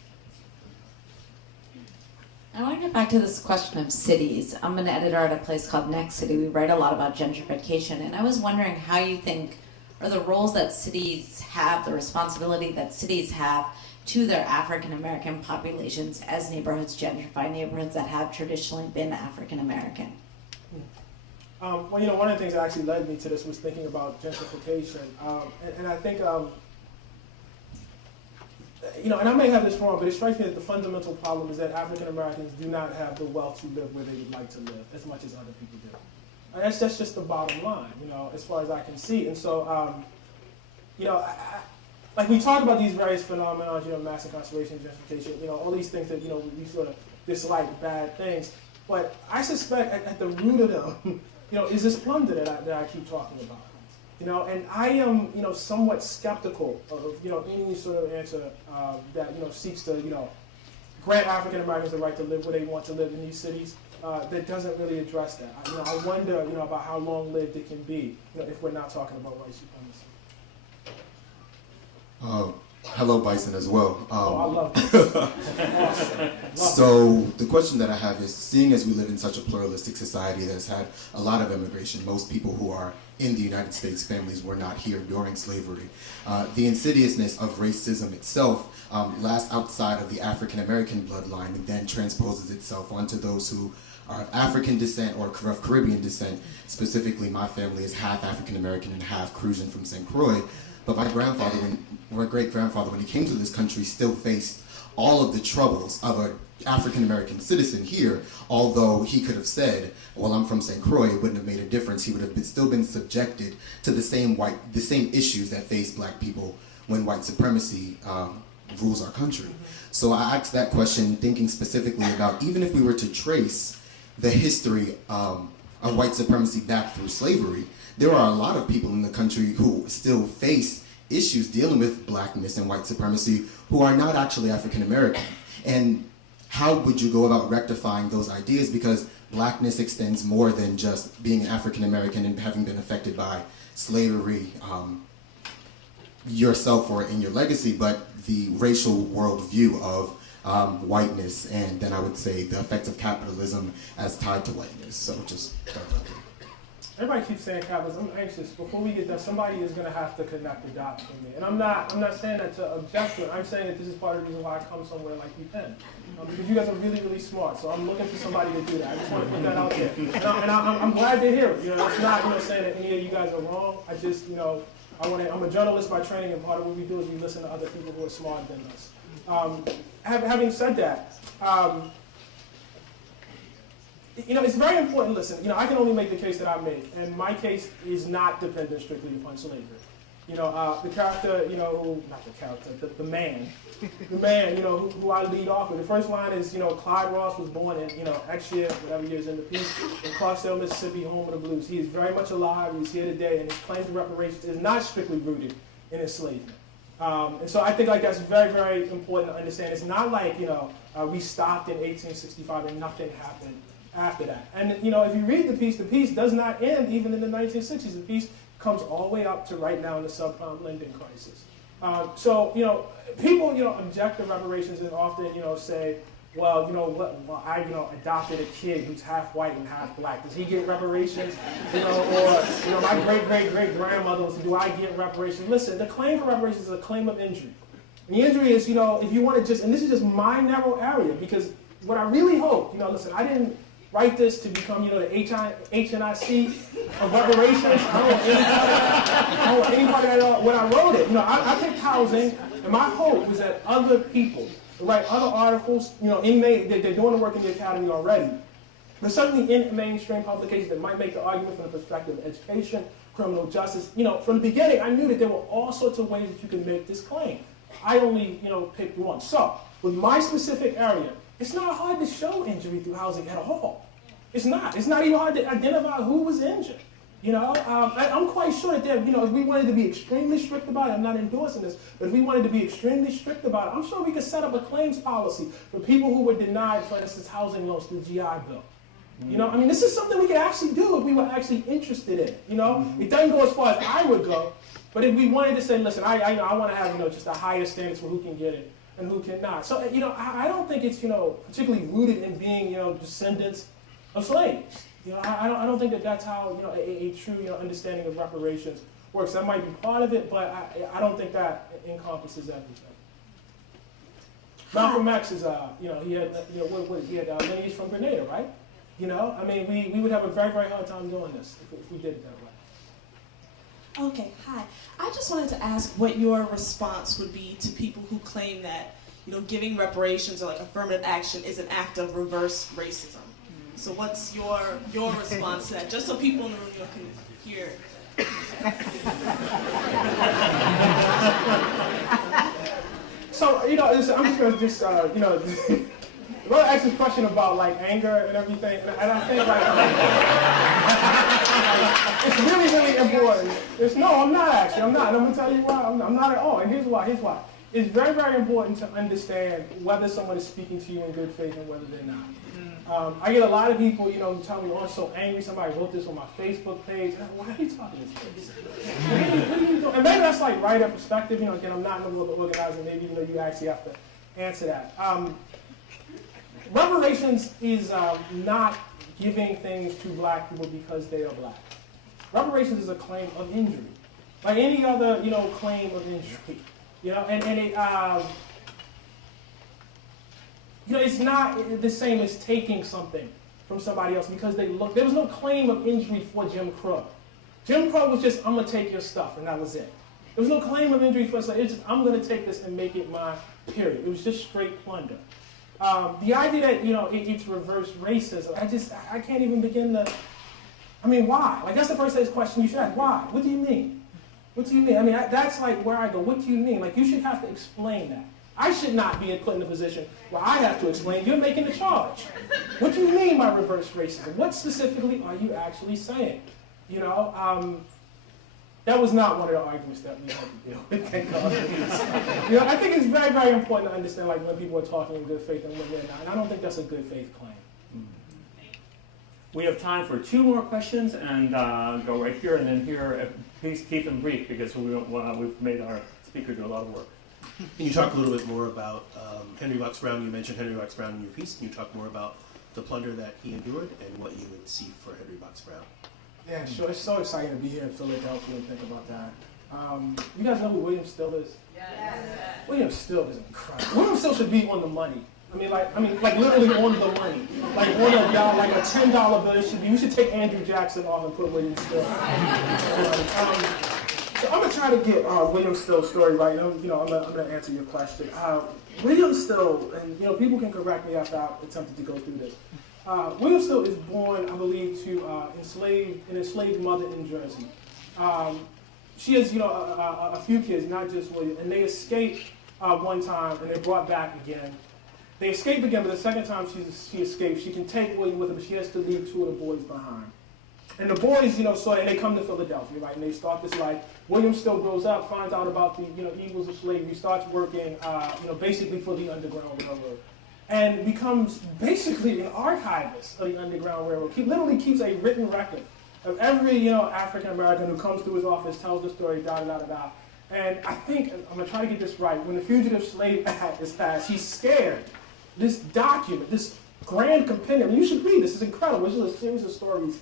I want to get back to this question of cities. I'm an editor at a place called Next City. We write a lot about gentrification, and I was wondering how you think are the roles that cities have, the responsibility that cities have to their African American populations as neighborhoods gentrify, neighborhoods that have traditionally been African American. Well, one of the things that actually led me to this was thinking about gentrification, and I think, and I may have this wrong, but it strikes me that the fundamental problem is that African Americans do not have the wealth to live where they would like to live as much as other people do. And that's just the bottom line, as far as I can see. And so, like we talk about these various phenomena, mass incarceration, gentrification, all these things that, we sort of dislike, bad things. But I suspect at the root of them, is this plunder that I keep talking about. And I am, somewhat skeptical of, any sort of answer that, seeks to, grant African Americans the right to live where they want to live in these cities. That doesn't really address that. I wonder, about how long-lived it can be, if we're not talking about white supremacy. Hello, Bison, as well. I love this. Awesome. So the question that I have is, seeing as we live in such a pluralistic society that has had a lot of immigration, most people who are in the United States, families were not here during slavery. The insidiousness of racism itself lasts outside of the African American bloodline and then transposes itself onto those who are of African descent or of Caribbean descent. Specifically, my family is half African American and half Crucian from St. Croix. But my great-grandfather, when he came to this country, still faced all of the troubles of an African American citizen here, although he could have said, well, I'm from St. Croix, it wouldn't have made a difference. He would have still been subjected to the same issues that face black people when white supremacy rules our country. So I asked that question thinking specifically about, even if we were to trace the history of white supremacy back through slavery, there are a lot of people in the country who still face issues dealing with blackness and white supremacy who are not actually African American. And how would you go about rectifying those ideas? Because blackness extends more than just being African American and having been affected by slavery yourself or in your legacy, but the racial worldview of whiteness, and then I would say the effects of capitalism as tied to whiteness. So just everybody keeps saying capitalism. I'm anxious. Before we get there, somebody is going to have to connect the dots for me. And I'm not saying that to object to it. I'm saying that this is part of the reason why I come somewhere like you can. Because you guys are really, really smart. So I'm looking for somebody to do that. I just want to put that out there. And I'm glad to hear it. It's not saying that any of you guys are wrong. I just, I'm a journalist by training, and part of what we do is we listen to other people who are smarter than us. Having said that, it's very important. Listen, I can only make the case that I make, and my case is not dependent strictly upon slavery. The character, not the character, the man, who I lead off with. The first line is, Clyde Ross was born in, X year, whatever year's in the piece, in Clarksdale, Mississippi, home of the blues. He is very much alive. He's here today, and his claim to reparations is not strictly rooted in enslavement. And so I think that's very, very important to understand. It's not like, we stopped in 1865 and nothing happened after that. And, if you read the piece does not end even in the 1960s. The piece comes all the way up to right now in the subprime lending crisis. People, object to reparations and often, say, well, I, adopted a kid who's half white and half black. Does he get reparations? Or, my great-great-great-grandmother was, do I get reparations? Listen, the claim for reparations is a claim of injury. And the injury is, if you want to just, and this is just my narrow area, because what I really hope, listen, I didn't write this to become, the HNIC of reparations. I don't want anybody at all. When I wrote it, I picked housing, and my hope was that other people write other articles, they're doing the work in the academy already, but certainly in mainstream publications that might make the argument from the perspective of education, criminal justice. From the beginning, I knew that there were all sorts of ways that you could make this claim. I only, picked one. So, with my specific area, it's not hard to show injury through housing at all. It's not. It's not even hard to identify who was injured. I'm quite sure that if we wanted to be extremely strict about it, I'm not endorsing this, but if we wanted to be extremely strict about it, I'm sure we could set up a claims policy for people who were denied, for instance, housing loans through GI Bill. This is something we could actually do if we were actually interested in it. It doesn't go as far as I would go, but if we wanted to say, listen, I want to have just a higher standards for who can get it and who cannot. So I don't think it's particularly rooted in being descendants of slaves. I don't think that that's how a true understanding of reparations works. That might be part of it, but I don't think that encompasses everything. Malcolm X is he had lineage from Grenada, right? We would have a very, very hard time doing this if we did it that way. Okay, hi. I just wanted to ask what your response would be to people who claim that giving reparations or like affirmative action is an act of reverse racism. So what's your response to that? Just so people in the room can hear. So I'm just going to Well, ask a question about anger and everything, and I think it's really, really important. I'm not actually. I'm not. And I'm going to tell you why. I'm not at all. And here's why. It's very, very important to understand whether someone is speaking to you in good faith and whether they're not. I get a lot of people, who tell me, I'm so angry, somebody wrote this on my Facebook page. Why are you talking this way? What are you doing? And maybe that's right at perspective. Again, I'm not in the world of organizing. Maybe, you actually have to answer that. Reparations is not giving things to black people because they are black. Reparations is a claim of injury. Like any other, claim of injury. It's not the same as taking something from somebody else because there was no claim of injury for Jim Crow. Jim Crow was just, I'm going to take your stuff, and that was it. There was no claim of injury for us. It's just, I'm going to take this and make it mine, period. It was just straight plunder. The idea that, it's reverse racism, I can't even begin to, why? That's the first question you should ask. Why? What do you mean? What do you mean? That's where I go. What do you mean? You should have to explain that. I should not be put in a position where I have to explain, you're making the charge. What do you mean by reverse racism? What specifically are you actually saying? That was not one of the arguments that we had to deal with, thank God. I think it's very, very important to understand when people are talking in good faith and when they're not. And I don't think that's a good faith claim. We have time for 2 more questions, and go right here and then here. Please keep them brief because we've made our speaker do a lot of work. Can you talk a little bit more about Henry Box Brown? You mentioned Henry Box Brown in your piece. Can you talk more about the plunder that he endured and what you would see for Henry Box Brown? Yeah, sure. It's so exciting to be here in Philadelphia and think about that. You guys know who William Still is? Yes. William Still is incredible. William Still should be on the money. Literally on the money. On a $10 bill. You should take Andrew Jackson off and put William Still. So I'm gonna try to get William Still's story right. I'm gonna answer your question. William Still, and people can correct me after I attempted to go through this. William Still is born, I believe, to an enslaved mother in Jersey. she has, a few kids, not just William, and they escape one time, and they're brought back again. They escape again, but the second time she escapes, she can take William with her, but she has to leave 2 of the boys behind. And the boys, and they come to Philadelphia, right? And they start this life. William still grows up, finds out about the, evils of slavery, starts working, basically for the Underground Railroad, and becomes basically an archivist of the Underground Railroad. He literally keeps a written record of every, African American who comes through his office, tells the story, da da da da. And I think I'm gonna try to get this right. When the Fugitive Slave Act is passed, he's scared. This document, this grand compendium. You should read this. It's incredible. It's just a series of stories.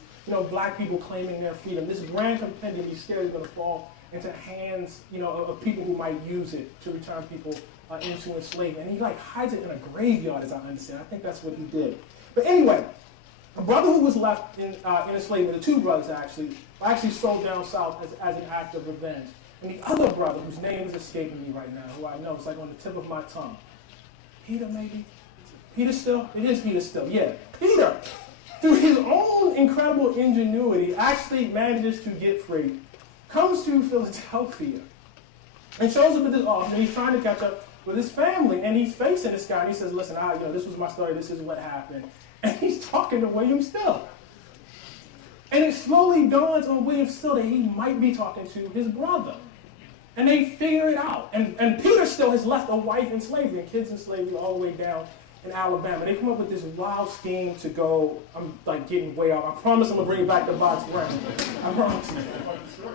Black people claiming their freedom. This grand compendium, he's scared is going to fall into hands, of people who might use it to return people into enslavement. And he hides it in a graveyard, as I understand. I think that's what he did. But anyway, a brother who was left in enslavement, the 2 brothers actually sold down south as an act of revenge. And the other brother, whose name is escaping me right now, who I know, it's like on the tip of my tongue. Peter, maybe? Peter Still? It is Peter Still, yeah. Peter, through his own incredible ingenuity, actually manages to get free, comes to Philadelphia, and shows up at this office, and he's trying to catch up with his family, and he's facing this guy, and he says, listen, this was my story, this is what happened. And he's talking to William Still. And it slowly dawns on William Still that he might be talking to his brother. And they figure it out. And Peter Still has left a wife in slavery and kids in slavery all the way down in Alabama. They come up with this wild scheme to go, I'm getting way off. I promise I'm going to bring back the box Brown. I promise.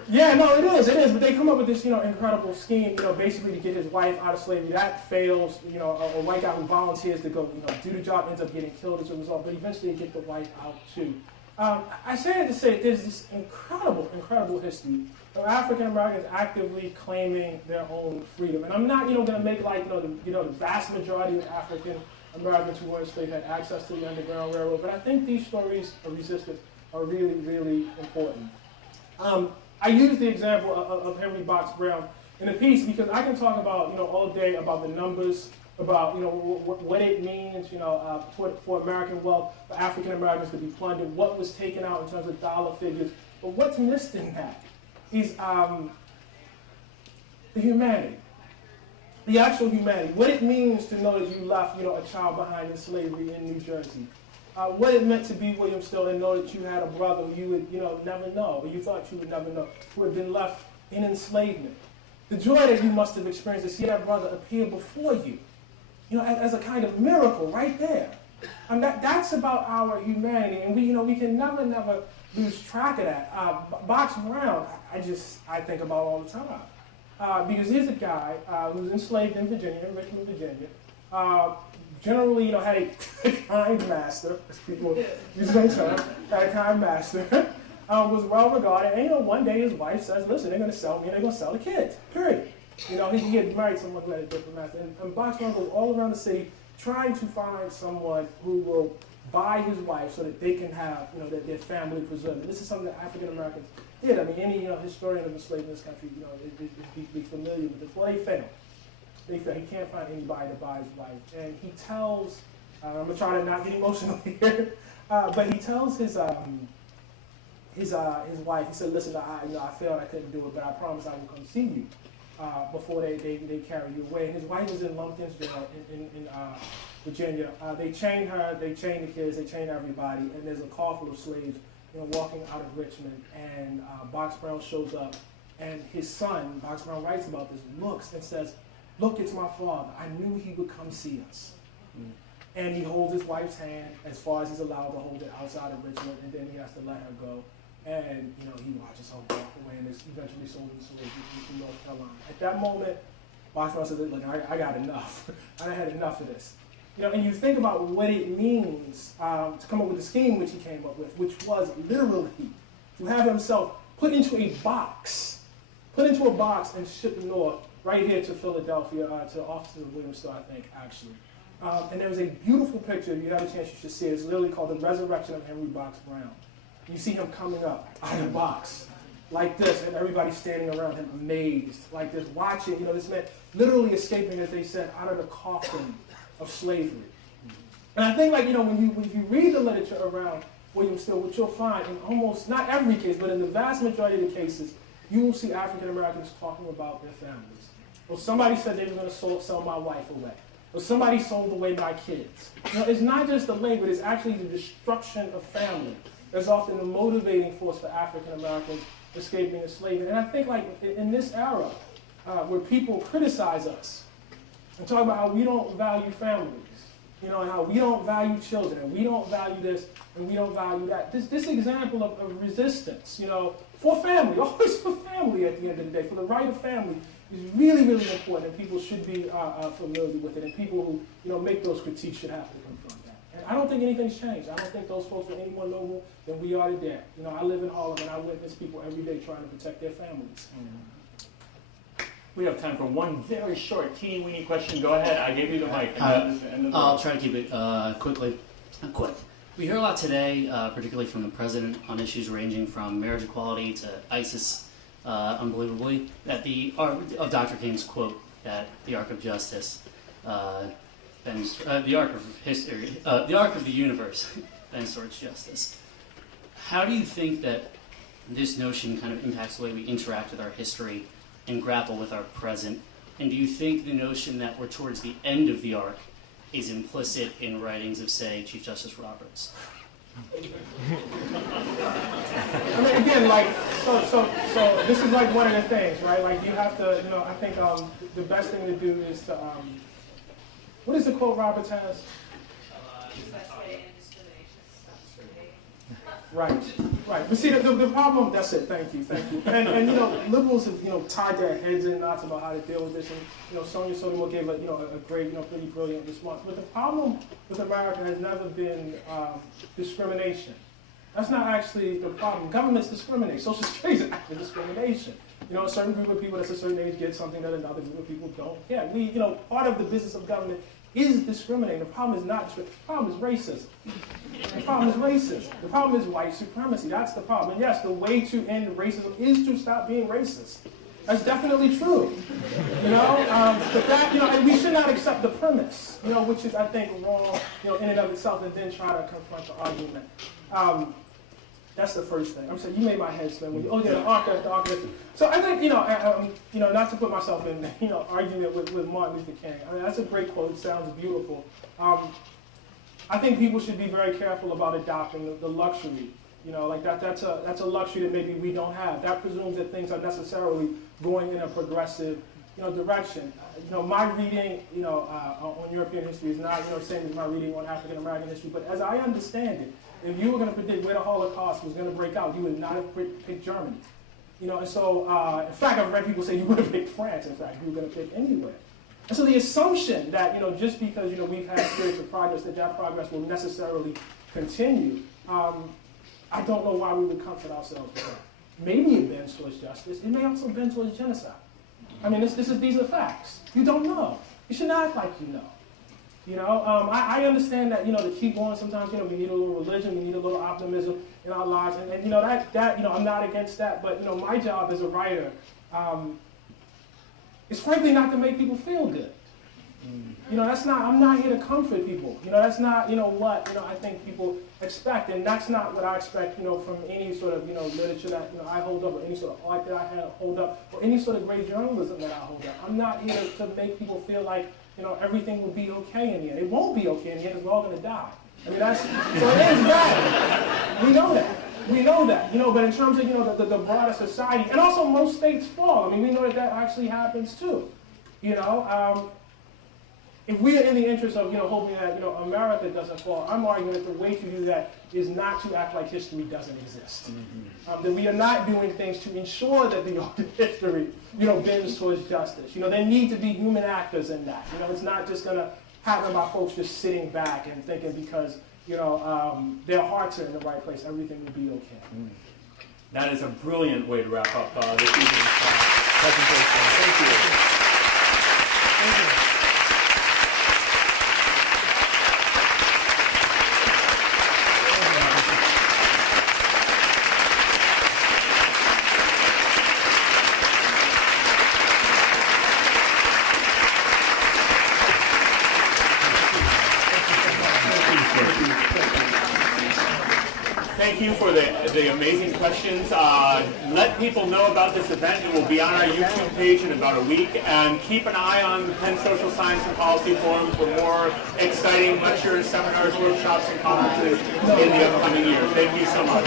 Yeah, no, it is. But they come up with this, incredible scheme, basically to get his wife out of slavery. That fails. A white guy who volunteers to go, do the job ends up getting killed as a result. But eventually they get the wife out too. I say it to say there's this incredible history of African Americans actively claiming their own freedom. And I'm not, going to make the vast majority of African Americans who were enslaved had access to the Underground Railroad, but I think these stories of resistance are really, really important. I use the example of Henry Box Brown in the piece because I can talk about, all day about the numbers, about, what it means, for American wealth, for African Americans to be plundered, what was taken out in terms of dollar figures. But what's missed in that is the humanity. The actual humanity, what it means to know that you left, a child behind in slavery in New Jersey. What it meant to be William Still and know that you had a brother who you would, never know, or you thought you would never know, who had been left in enslavement. The joy that you must have experienced to see that brother appear before you, as a kind of miracle right there. And that's about our humanity, and we can never lose track of that. Box Brown, I think about all the time. Because here's a guy who was enslaved in Virginia, in Richmond, Virginia. Generally, had a kind master, as people use that term, had a kind master, was well regarded. And one day his wife says, "Listen, they're going to sell me, and they're going to sell the kids." Period. He had married someone who had a different master. And Box Brown goes all around the city trying to find someone who will buy his wife so that they can have, their family preserved. And this is something that African Americans did. I mean, any historian of enslavement in this country, is deeply familiar with this. Well, they failed. He can't find anybody to buy his wife, and he tells. I'm gonna try to not get emotional here, but he tells his wife. He said, "Listen, I failed. I couldn't do it, but I promise I will come see you before they carry you away." And his wife was in Lumpkins jail in Virginia. They chained her. They chained the kids. They chained everybody. And there's a car full of slaves, walking out of Richmond. And Box Brown shows up, and his son, Box Brown writes about this, looks and says, "Look, it's my father. I knew he would come see us." And he holds his wife's hand as far as he's allowed to hold it outside of Richmond, and then he has to let her go. And he watches her walk away, and is eventually sold into slavery to North Carolina. At that moment, Box Brown says, "Look, I got enough. I had enough of this." And you think about what it means to come up with the scheme which he came up with, which was literally to have himself put into a box and shipped north, right here to Philadelphia, to the offices of William Still, I think, actually. And there was a beautiful picture, if you have a chance, you should see it. It's literally called The Resurrection of Henry Box Brown. You see him coming up out of the box, like this, and everybody standing around him amazed, like this, watching, this man literally escaping, as they said, out of the coffin of slavery. And I think, when you read the literature around William Still, what you'll find in almost, not every case, but in the vast majority of the cases, you will see African Americans talking about their families. Or somebody said they were going to sell my wife away. Or somebody sold away my kids. It's not just the labor, it's actually the destruction of family that's often the motivating force for African Americans escaping enslavement. And I think like in this era, where people criticize us and talk about how we don't value families, and how we don't value children, and we don't value this, and we don't value that. This example of resistance, for family, always for family at the end of the day, for the right of family, is really, really important, and people should be familiar with it, and people who make those critiques should have to confront that. And I don't think anything's changed. I don't think those folks are any more noble than we are today. I live in Harlem, and I witness people every day trying to protect their families. We have time for one very short, teeny-weeny question. Go ahead. I gave you the mic. I'll try to keep it quick. We hear a lot today, particularly from the president, on issues ranging from marriage equality to ISIS, unbelievably, that of Dr. King's quote that the arc of justice bends, the arc of history, the arc of the universe bends towards justice. How do you think that this notion kind of impacts the way we interact with our history and grapple with our present? And do you think the notion that we're towards the end of the arc is implicit in writings of, say, Chief Justice Roberts? I mean, again, so this is like one of the things, right? Like you have to, I think the best thing to do is to, what is the quote Roberts has? Right. But see, the problem, that's it, thank you. And liberals have, tied their heads in knots about how to deal with this, and, Sonia Sotomayor gave a great, pretty brilliant response. But the problem with America has never been discrimination. That's not actually the problem. Governments discriminate. Social Security is actually discrimination. A certain group of people that's a certain age get something that another group of people don't. Yeah, part of the business of government is discriminating. The problem is not, the problem is racism. The problem is racism. The problem is white supremacy. That's the problem. And yes, the way to end racism is to stop being racist. That's definitely true. But that, and we should not accept the premise, which is, I think, wrong, in and of itself, and then try to confront the argument. That's the first thing. I'm saying you made my head swim. The architect. So I think, not to put myself in, argument with Martin Luther King. I mean, that's a great quote. It sounds beautiful. I think people should be very careful about adopting the luxury. That's a luxury that maybe we don't have. That presumes that things are necessarily going in a progressive, direction. My reading, on European history is not, same as my reading on African American history. But as I understand it, if you were going to predict where the Holocaust was going to break out, you would not have picked Germany. And so, in fact, I've read people say you would have picked France. In fact, you were going to pick anywhere. And so the assumption that, just because, we've had periods of progress, that progress will necessarily continue, I don't know why we would comfort ourselves with that. Maybe it bends towards justice. It may also bend towards genocide. I mean, these are facts. You don't know. You should not act like you know. I understand that, to keep going sometimes, we need a little religion, we need a little optimism in our lives. And that I'm not against that. But, my job as a writer is frankly not to make people feel good. I'm not here to comfort people. That's not, what, I think people expect. And that's not what I expect, from any sort of, literature that, I hold up, or any sort of art that I hold up, or any sort of great journalism that I hold up. I'm not here to make people feel like, everything will be okay in the end. It won't be okay in the end because we're all going to die. I mean, so it is bad. We know that. But in terms of, the broader society, and also most states fall. I mean, we know that actually happens too. If we are in the interest of, hoping that, America doesn't fall, I'm arguing that the way to do that is not to act like history doesn't exist. That we are not doing things to ensure that the history, bends towards justice. There need to be human actors in that. It's not just going to happen by folks just sitting back and thinking because, their hearts are in the right place, everything will be okay. That is a brilliant way to wrap up this evening's presentation. Thank you. Thank you. thank you for the amazing questions. Let people know about this event. It will be on our YouTube page in about a week. And keep an eye on the Penn Social Science and Policy Forum for more exciting lectures, seminars, workshops, and conferences in the upcoming year. Thank you so much.